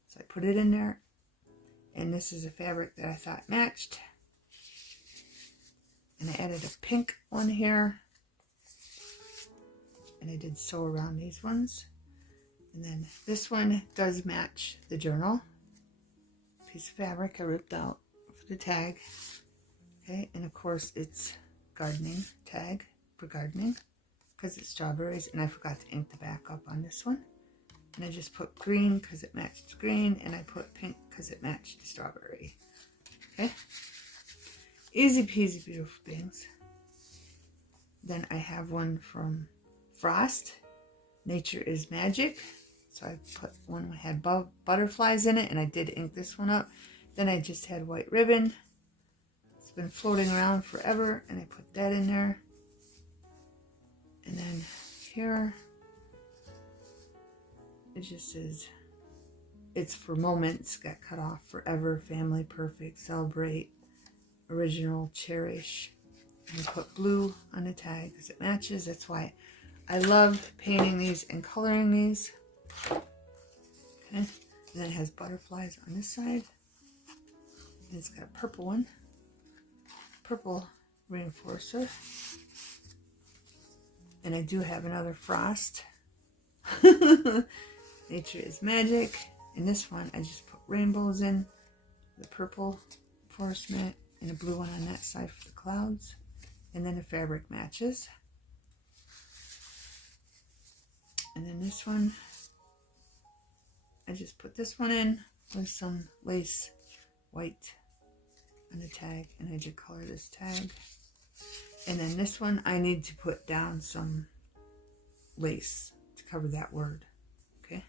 So I put it in there. And this is a fabric that I thought matched. And I added a pink one here. And I did sew around these ones. And then this one does match the journal. Piece of fabric I ripped out for the tag. Okay, and of course it's gardening tag for gardening because it's strawberries. And I forgot to ink the back up on this one. And I just put green because it matched green, and I put pink because it matched the strawberry. Okay? Easy peasy, beautiful beings. Then I have one from Frost. Nature is Magic. So I put one that had butterflies in it, and I did ink this one up. Then I just had white ribbon. It's been floating around forever, and I put that in there. And then here, it just says, it's for moments, got cut off, forever, family, perfect, celebrate, original, cherish. And I put blue on the tag because it matches. That's why I love painting these and coloring these. Okay. And then it has butterflies on this side. And it's got a purple one. Purple reinforcer. And I do have another Frost. Nature is Magic. In this one, I just put rainbows in, the purple reinforcement, and a blue one on that side for the clouds. And then the fabric matches. And then this one, I just put this one in with some lace white on the tag, and I did color this tag. And then this one, I need to put down some lace to cover that word. Okay,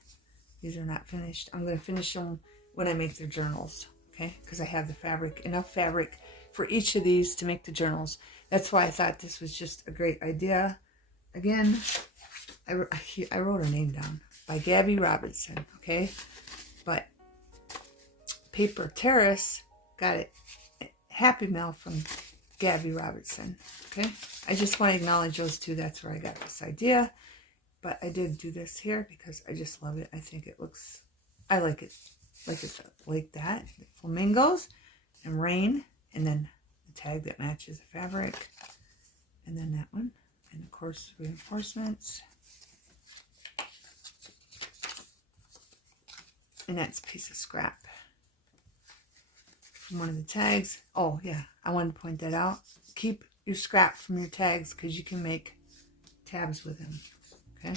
these are not finished. I'm going to finish them when I make their journals, okay, because I have the fabric, enough fabric for each of these to make the journals. That's why I thought this was just a great idea. Again, I wrote her name down, by Gabby Robertson, okay, but Paper Terrace got it, Happy Mail from Gabby Robertson, okay. I just want to acknowledge those two. That's where I got this idea. But I did do this here because I just love it. I think it looks, I like it like that. Flamingos and rain. And then the tag that matches the fabric. And then that one. And of course, reinforcements. And that's a piece of scrap from one of the tags. Oh, yeah. I wanted to point that out. Keep your scrap from your tags because you can make tabs with them. Okay,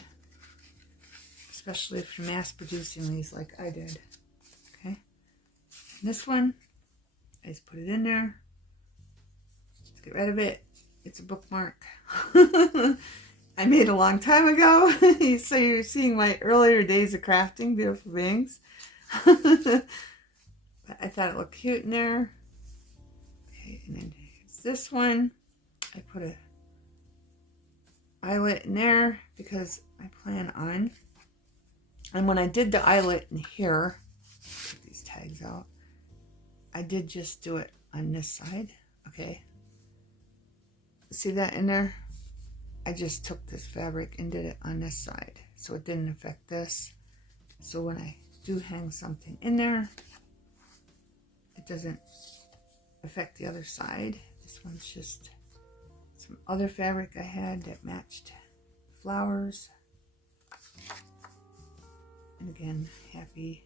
especially if you're mass producing these like I did. Okay, and this one, I just put it in there. Let's get rid of it. It's a bookmark. I made a long time ago. So you're seeing my earlier days of crafting, beautiful beings. But I thought it looked cute in there. Okay, and then here's this one. I put a eyelet in there because I plan on, and when I did the eyelet in here, take these tags out, I did just do it on this side. Okay, see that in there? I just took this fabric and did it on this side, so it didn't affect this. So when I do hang something in there, it doesn't affect the other side. This one's just some other fabric I had that matched flowers. And again, happy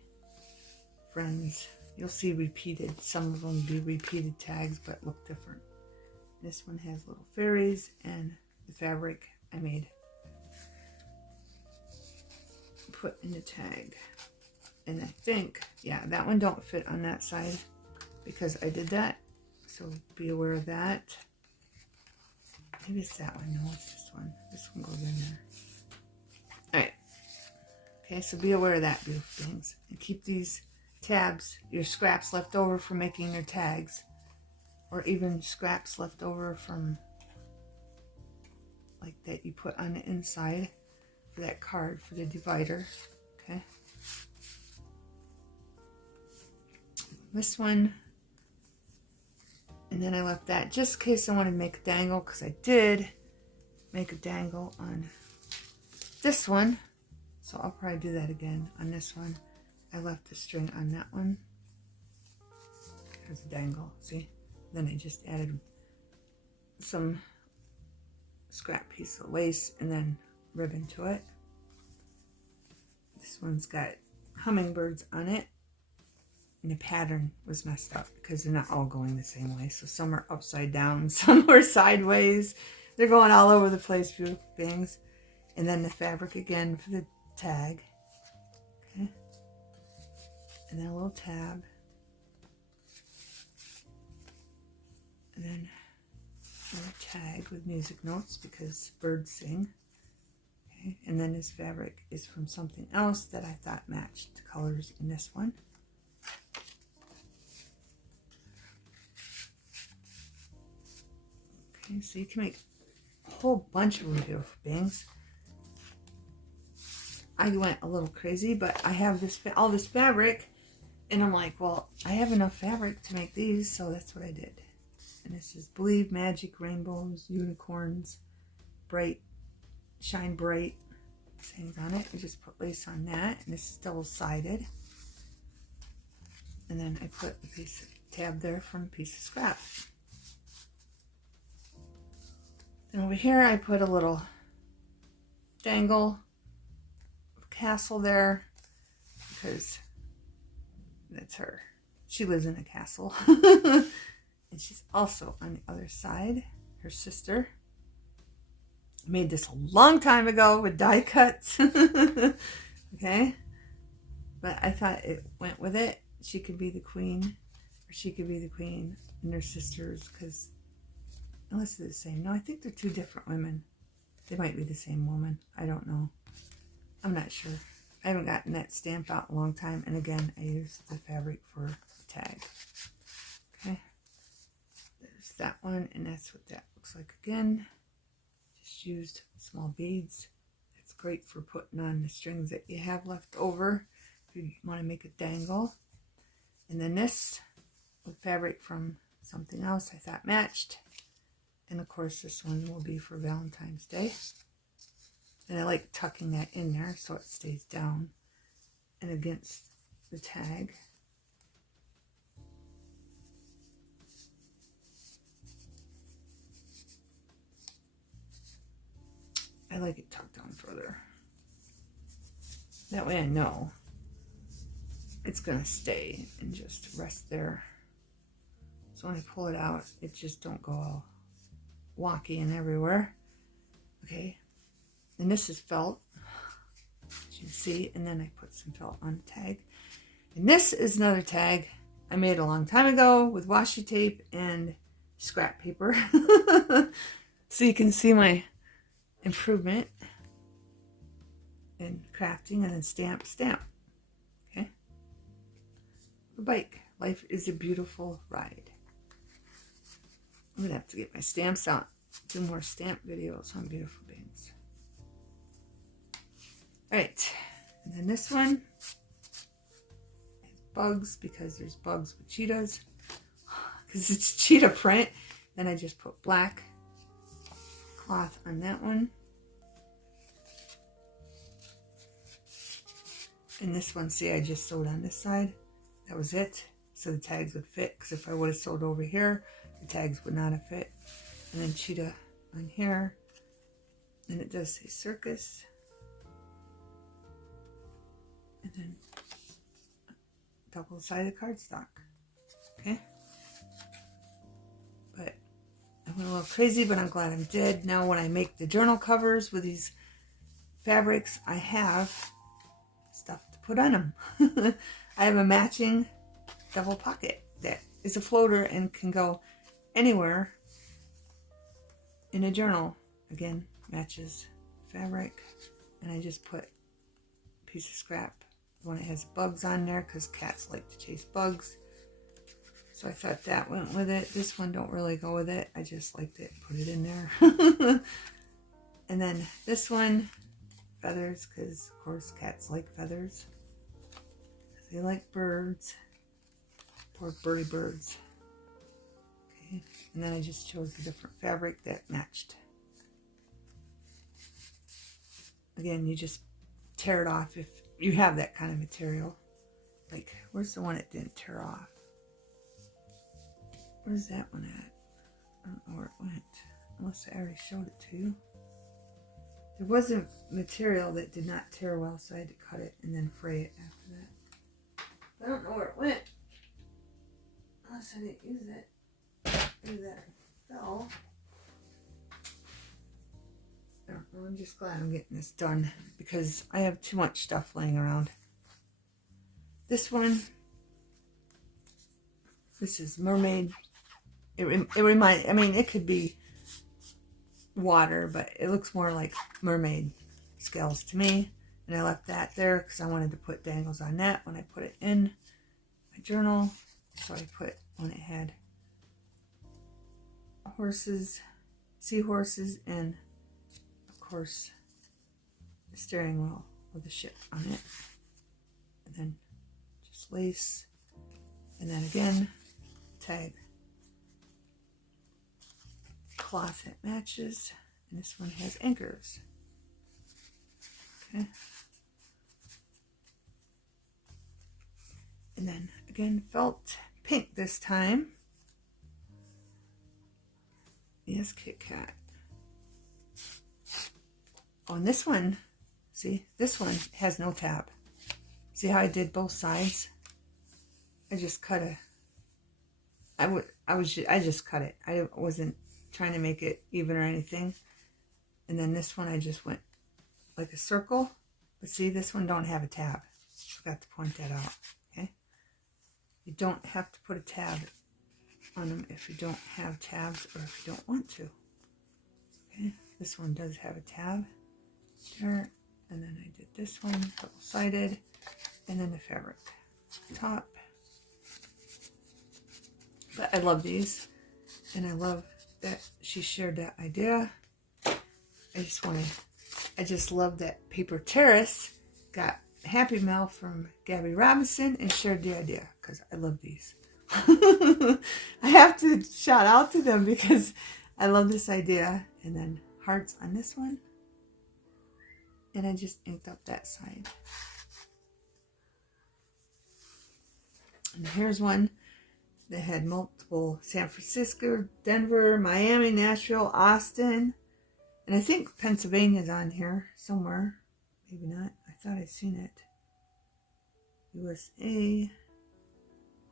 friends. You'll see repeated, some of them be repeated tags but look different. This one has little fairies, and the fabric I made, put in the tag. And I think, yeah, that one don't fit on that side. because I did that. So be aware of that. Maybe it's that one. No, it's this one. This one goes in there. Alright. Okay, so be aware of that, beautiful things. And keep these tabs, your scraps left over from making your tags. Or even scraps left over from, like that you put on the inside for that card, for the divider. Okay. This one. And then I left that just in case I wanted to make a dangle, because I did make a dangle on this one. So I'll probably do that again on this one. I left the string on that one. There's a dangle, see? Then I just added some scrap piece of lace and then ribbon to it. This one's got hummingbirds on it. And the pattern was messed up because they're not all going the same way. So some are upside down, some are sideways. They're going all over the place, beautiful things. And then the fabric again for the tag. Okay. And then a little tab. And then a tag with music notes because birds sing. Okay. And then this fabric is from something else that I thought matched the colors in this one. Okay, so you can make a whole bunch of them beautiful things. I went a little crazy, but I have this all this fabric, and I'm like, well, I have enough fabric to make these, so that's what I did. And this is Believe, Magic, Rainbows, Unicorns, Bright, Shine Bright sayings on it. I just put lace on that, and this is double-sided. And then I put a piece of tab there from a piece of scrap. Then over here I put a little dangle castle there because that's her. She lives in a castle. And she's also on the other side, her sister. I made this a long time ago with die cuts. Okay. But I thought it went with it. She could be the queen, or she could be the queen and their sisters, because unless they're the same. No, I think they're two different women. They might be the same woman. I don't know. I'm not sure. I haven't gotten that stamp out in a long time. And again, I used the fabric for the tag. Okay. There's that one, and that's what that looks like again. Just used small beads. It's great for putting on the strings that you have left over if you want to make a dangle. And then this with fabric from something else I thought matched. And of course this one will be for Valentine's Day. And I like tucking that in there so it stays down and against the tag. I like it tucked down further. That way I know it's gonna stay and just rest there. So when I pull it out, it just don't go all wonky and everywhere. Okay, and this is felt, as you can see, and then I put some felt on the tag. And this is another tag I made a long time ago with washi tape and scrap paper. So you can see my improvement in crafting, and then stamp. Okay, the bike. Life is a beautiful ride. I'm gonna have to get my stamps out, do more stamp videos on beautiful things. All right, and then this one has bugs because there's bugs with cheetahs because it's cheetah print. Then I just put black cloth on that one. And this one, see, I just sewed on this side. That was it. So the tags would fit, because if I would have sewed over here, the tags would not have fit. And then cheetah on here. And it does say circus. And then double-sided cardstock. Okay? But I went a little crazy, but I'm glad I did. Now when I make the journal covers with these fabrics, I have stuff to put on them. I have a matching double pocket that is a floater and can go anywhere in a journal. Again, matches fabric. And I just put a piece of scrap when it has bugs on there, because cats like to chase bugs. So I thought that went with it. This one don't really go with it. I just liked it, put it in there. And then this one, feathers, because of course cats like feathers. They like birds. Poor birdie birds. Okay, and then I just chose a different fabric that matched. Again, you just tear it off if you have that kind of material. Like, where's the one that didn't tear off? Where's that one at? I don't know where it went. Unless I already showed it to you. There was a material that did not tear well, so I had to cut it and then fray it after that. I don't know where it went. Unless I didn't use it. Maybe that fell. I don't know. I'm just glad I'm getting this done because I have too much stuff laying around. This one, this is mermaid. It reminds, I mean, it could be water, but it looks more like mermaid scales to me. And I left that there because I wanted to put dangles on that when I put it in my journal. So I put when it had horses, seahorses, and of course the steering wheel with the ship on it. And then just lace. And then again, tag. Cloth that matches, and this one has anchors. Okay. And then again, felt pink this time. Yes, Kit Kat. Oh, and this one, see, this one has no tab. See how I did both sides? I just cut I just cut it. I wasn't trying to make it even or anything. And then this one I just went like a circle. But see, this one don't have a tab. Forgot to point that out. Okay, you don't have to put a tab on them if you don't have tabs or if you don't want to. Okay, this one does have a tab there. And then I did this one double-sided, and then the fabric top. But I love these, and I love that she shared that idea. I just love that Paper Terrace got Happy Mail from Gabby Robinson and shared the idea, because I love these. I have to shout out to them because I love this idea. And then hearts on this one, and I just inked up that side. And here's one that had multiple: San Francisco, Denver, Miami, Nashville, Austin, and I think Pennsylvania's on here somewhere. Maybe not. I thought I'd seen it. USA.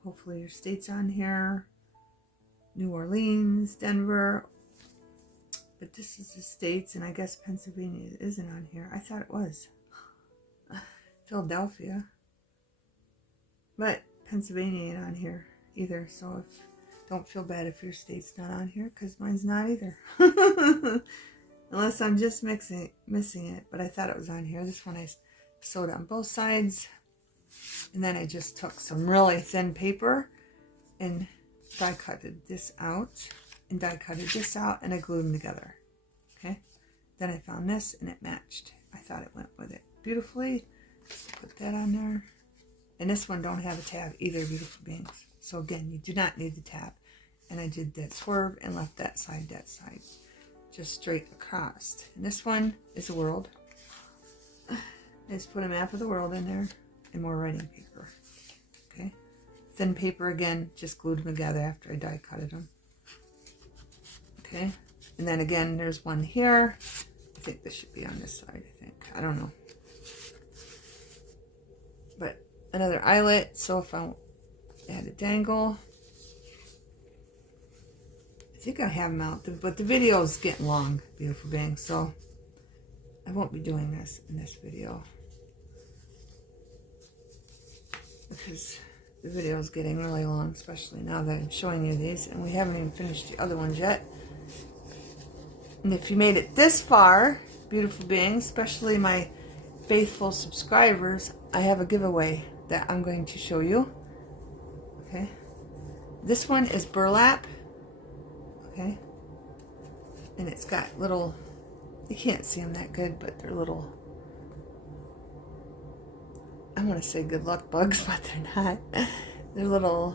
Hopefully your state's on here. New Orleans, Denver. But this is the states, and I guess Pennsylvania isn't on here. I thought it was. Philadelphia. But Pennsylvania ain't on here either, so don't feel bad if your state's not on here, because mine's not either. Unless I'm just missing it, but I thought it was on here. This one I sewed on both sides, and then I just took some really thin paper and die cutted this out, and die cutted this out, and I glued them together. Okay, then I found this, and it matched. I thought it went with it beautifully. Put that on there. And this one don't have a tab either, beautiful beings. So again, you do not need the tab. And I did that swerve and left that side, just straight across. And this one is a world. I just put a map of the world in there and more writing paper. Okay, thin paper again, just glued them together after I die cutted them. Okay, and then again, there's one here. I think this should be on this side, I think. I don't know. But another eyelet, so if I add a dangle. I think I have them out, but the video is getting long, beautiful beings, so I won't be doing this in this video. Because The video is getting really long, especially now that I'm showing you these, and we haven't even finished the other ones yet. And if you made it this far, beautiful beings, especially my faithful subscribers, I have a giveaway that I'm going to show you. Okay, this one is burlap. Okay, and it's got little, you can't see them that good, but they're little, I want to say good luck bugs, but they're not. They're little,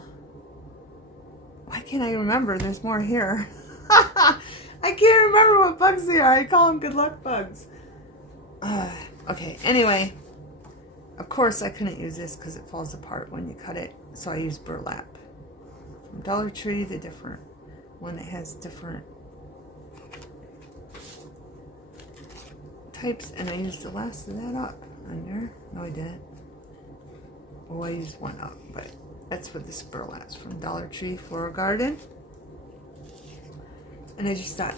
why can't I remember? There's more here. I can't remember what bugs they are. I call them good luck bugs. Okay, anyway, of course I couldn't use this because it falls apart when you cut it, so I used burlap from Dollar Tree, the different one that has different types, and I used the last of that up under. No, I didn't. Well, I used one up, but that's what this burlap's from Dollar Tree for a garden. And I just thought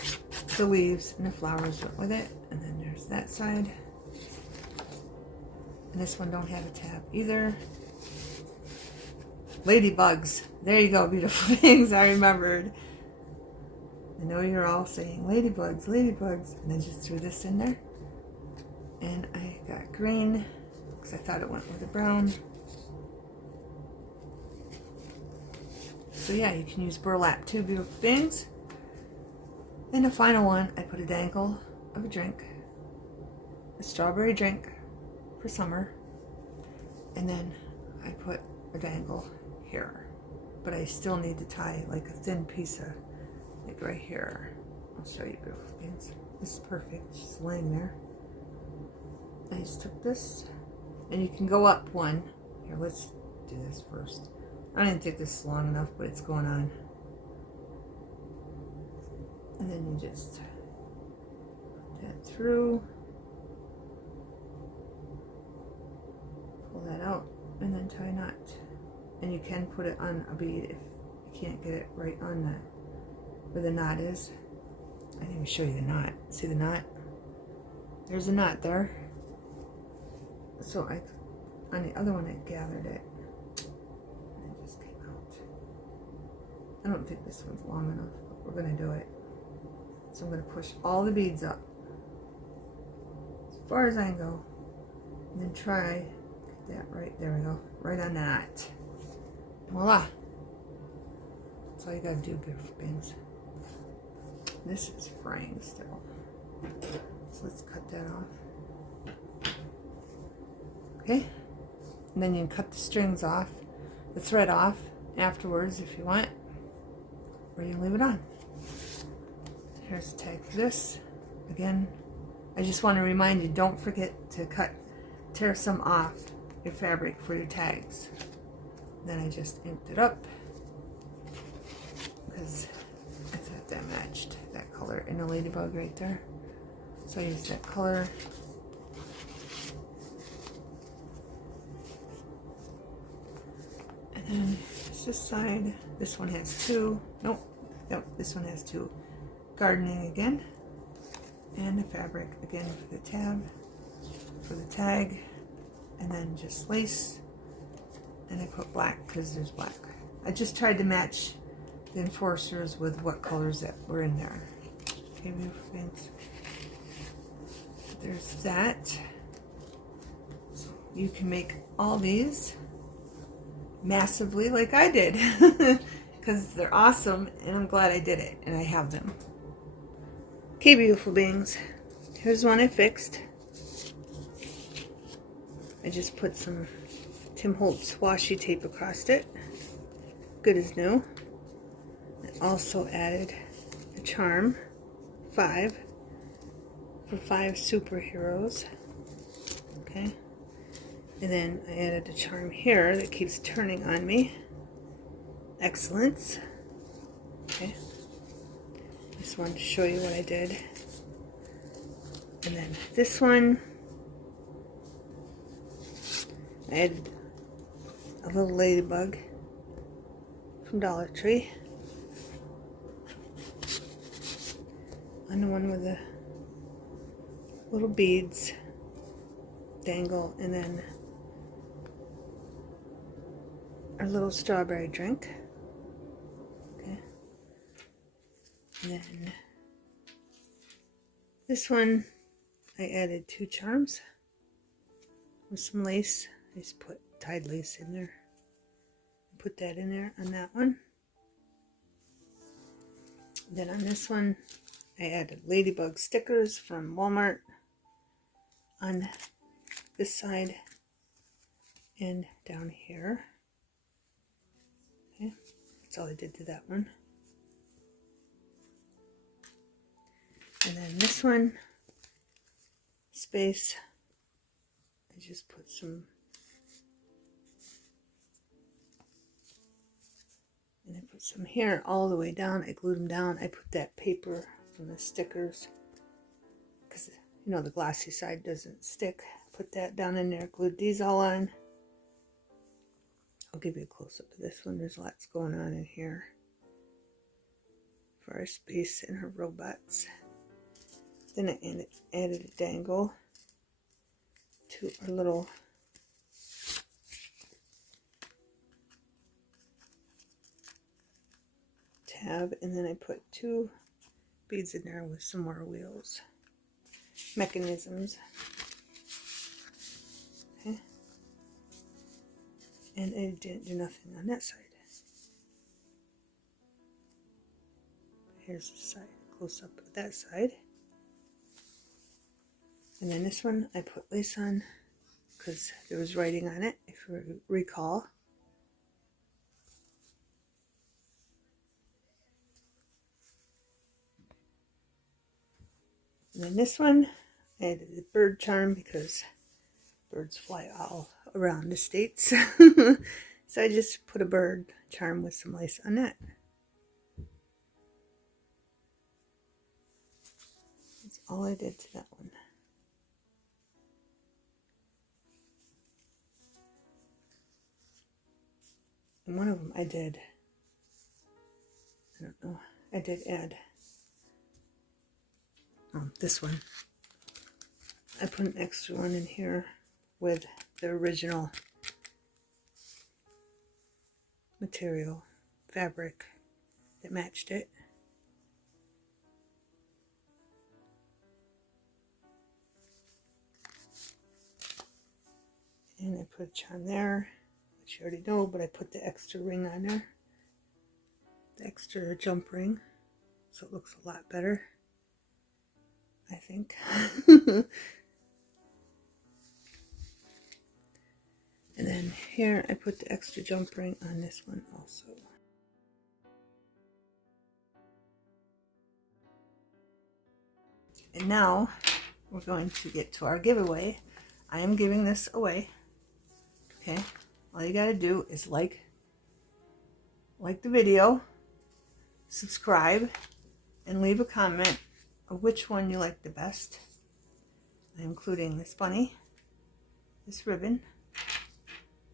the leaves and the flowers went with it. And then there's that side. And this one don't have a tab either. Ladybugs. There you go, beautiful things. I remembered. I know you're all saying ladybugs, ladybugs. And I just threw this in there. And I got green because I thought it went with the brown. So yeah, you can use burlap too, beautiful things. And the final one, I put a dangle of a drink, a strawberry drink for summer, and then I put a dangle here. But I still need to tie like a thin piece of, like right here. I'll show you, beautiful things. This is perfect, just laying there. I just took this, and you can go up one. Here, let's do this first. I didn't think this is long enough, but it's going on. And then you just put that through, pull that out, and then tie a knot. And you can put it on a bead if you can't get it right on that where the knot is. I didn't even show you the knot. See the knot? There's a knot there. So on the other one I gathered it. And it just came out. I don't think this one's long enough, but we're gonna do it. So I'm going to push all the beads up as far as I can go, and then try get that right, there we go, right on that. Voila! That's all you got to do, beautiful beings. This is fraying still, so let's cut that off. Okay, and then you can cut the strings off, the thread off afterwards if you want, or you can leave it on. Here's the tag for this. Again, I just want to remind you, don't forget to tear some off your fabric for your tags. Then I just inked it up because I thought that matched that color in the ladybug right there. So I used that color. And then this side, this one has two. Nope, this one has two. Gardening again, and the fabric again for the tab, for the tag, and then just lace, and I put black because there's black. I just tried to match the enforcers with what colors that were in there. Okay, beautiful things. There's that. So you can make all these massively like I did because they're awesome, and I'm glad I did it and I have them. Okay, beautiful beings, here's one I fixed. I just put some Tim Holtz washi tape across it, good as new. I also added a charm, 5, for 5 superheroes. Okay, and then I added a charm here that keeps turning on me, excellence. Okay, just wanted to show you what I did. And then this one, I added a little ladybug from Dollar Tree. And the one with the little beads dangle, and then a our little strawberry drink. Okay. And then this one, I added 2 charms with some lace. I just put tied lace in there. Put that in there on that one. Then on this one, I added ladybug stickers from Walmart on this side and down here. Okay, that's all I did to that one. And then this one, space, I just put some, and I put some here all the way down. I glued them down. I put that paper from the stickers because, you know, the glossy side doesn't stick. Put that down in there, glued these all on. I'll give you a close-up of this one. There's lots going on in here for our space and her robots. Then I added a dangle to our little tab, and then I put 2 beads in there with some more wheels, mechanisms. Okay. And I didn't do nothing on that side. Here's the side, close up of that side. And then this one I put lace on because there was writing on it, if you recall. And then this one, I added the bird charm because birds fly all around the States. So I just put a bird charm with some lace on that. That's all I did to that one. And one of them I did add this one. I put an extra one in here with the original material, fabric that matched it. And I put a charm there, which you already know, but I put the extra ring on there. The extra jump ring, so it looks a lot better, I think. And then here I put the extra jump ring on this one also. And now we're going to get to our giveaway. I am giving this away. Okay, all you gotta do is like the video, subscribe, and leave a comment of which one you like the best. I'm including this bunny, this ribbon,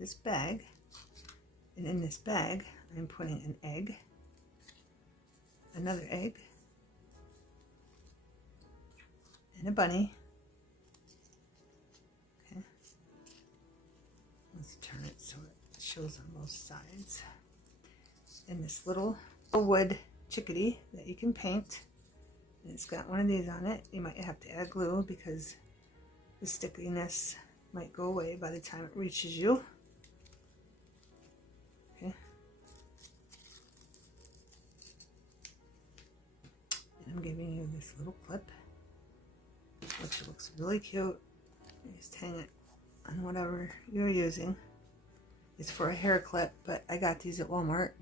this bag, and in this bag I'm putting an egg, another egg, and a bunny. Okay, let's turn it so it shows on both sides. And this little wood chickadee that you can paint, and it's got one of these on it. You might have to add glue because the stickiness might go away by the time it reaches you. Okay. And I'm giving you this little clip, which looks really cute. You just hang it on whatever you're using. It's for a hair clip, but I got these at Walmart.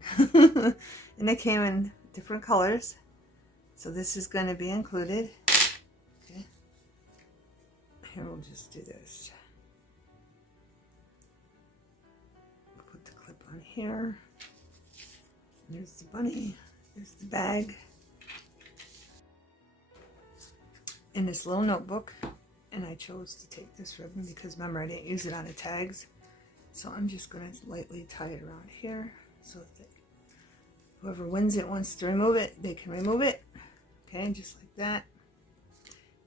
And they came in different colors. So this is going to be included. Okay. Here, we'll just do this. Put the clip on here. There's the bunny. There's the bag. In this little notebook. And I chose to take this ribbon because, remember, I didn't use it on the tags. So I'm just going to lightly tie it around here so that whoever wins it wants to remove it, they can remove it. Okay, just like that.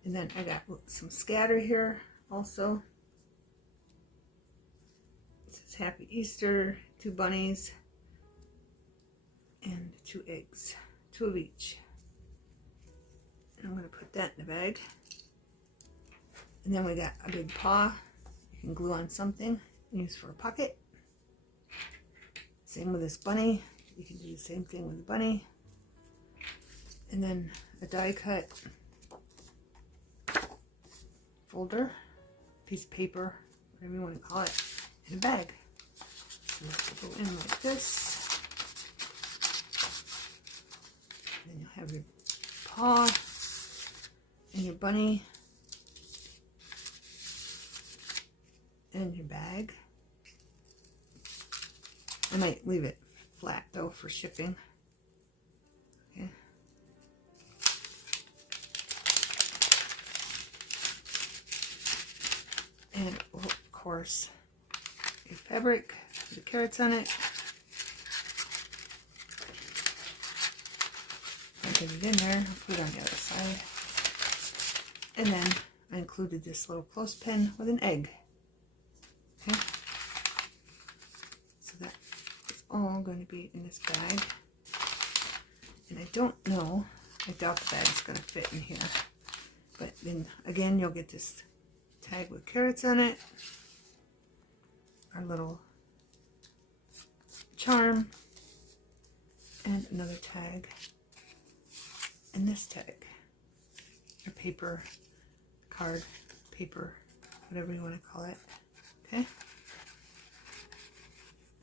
And then I got some scatter here also. It says It's Happy Easter, 2 bunnies, and 2 eggs, 2 of each. And I'm going to put that in the bag. And then we got a big paw. You can glue on something and use for a pocket. Same with this bunny. You can do the same thing with the bunny. And then a die cut folder, piece of paper, whatever you want to call it, in a bag. So this will go in like this. And then you'll have your paw and your bunny and your bag. I might leave it flat though for shipping. Okay. And of course, your fabric, the carrots on it. I'll get it in there, I'll put it on the other side. And then I included this little clothespin with an egg. Okay. So that is all going to be in this bag. And I don't know, I doubt the bag's going to fit in here. But then again, you'll get this tag with carrots on it. Our little charm. And another tag. And this tag. Or paper, card, paper, whatever you want to call it. Okay?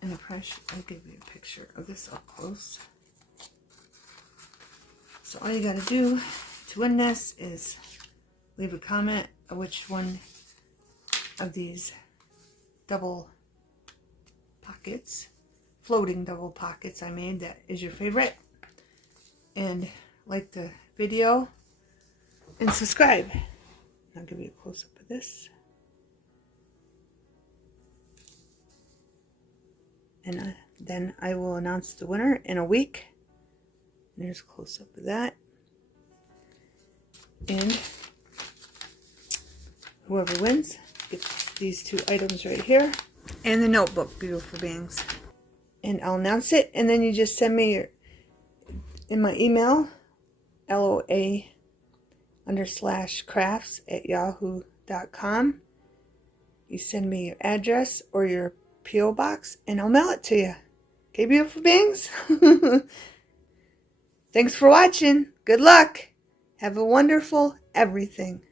And I'll give you a picture of this up close. So all you gotta do to win this is leave a comment of which one of these double pockets, floating double pockets I made, that is your favorite. And like the video and subscribe. I'll give you a close-up of this. And then I will announce the winner in a week. And there's a close-up of that. And whoever wins gets these 2 items right here. And the notebook, beautiful beings. And I'll announce it. And then you just send me in my email, LOA_crafts@yahoo.com. You send me your address or your P.O. box, and I'll mail it to you. Okay, beautiful beings? Thanks for watching. Good luck. Have a wonderful everything.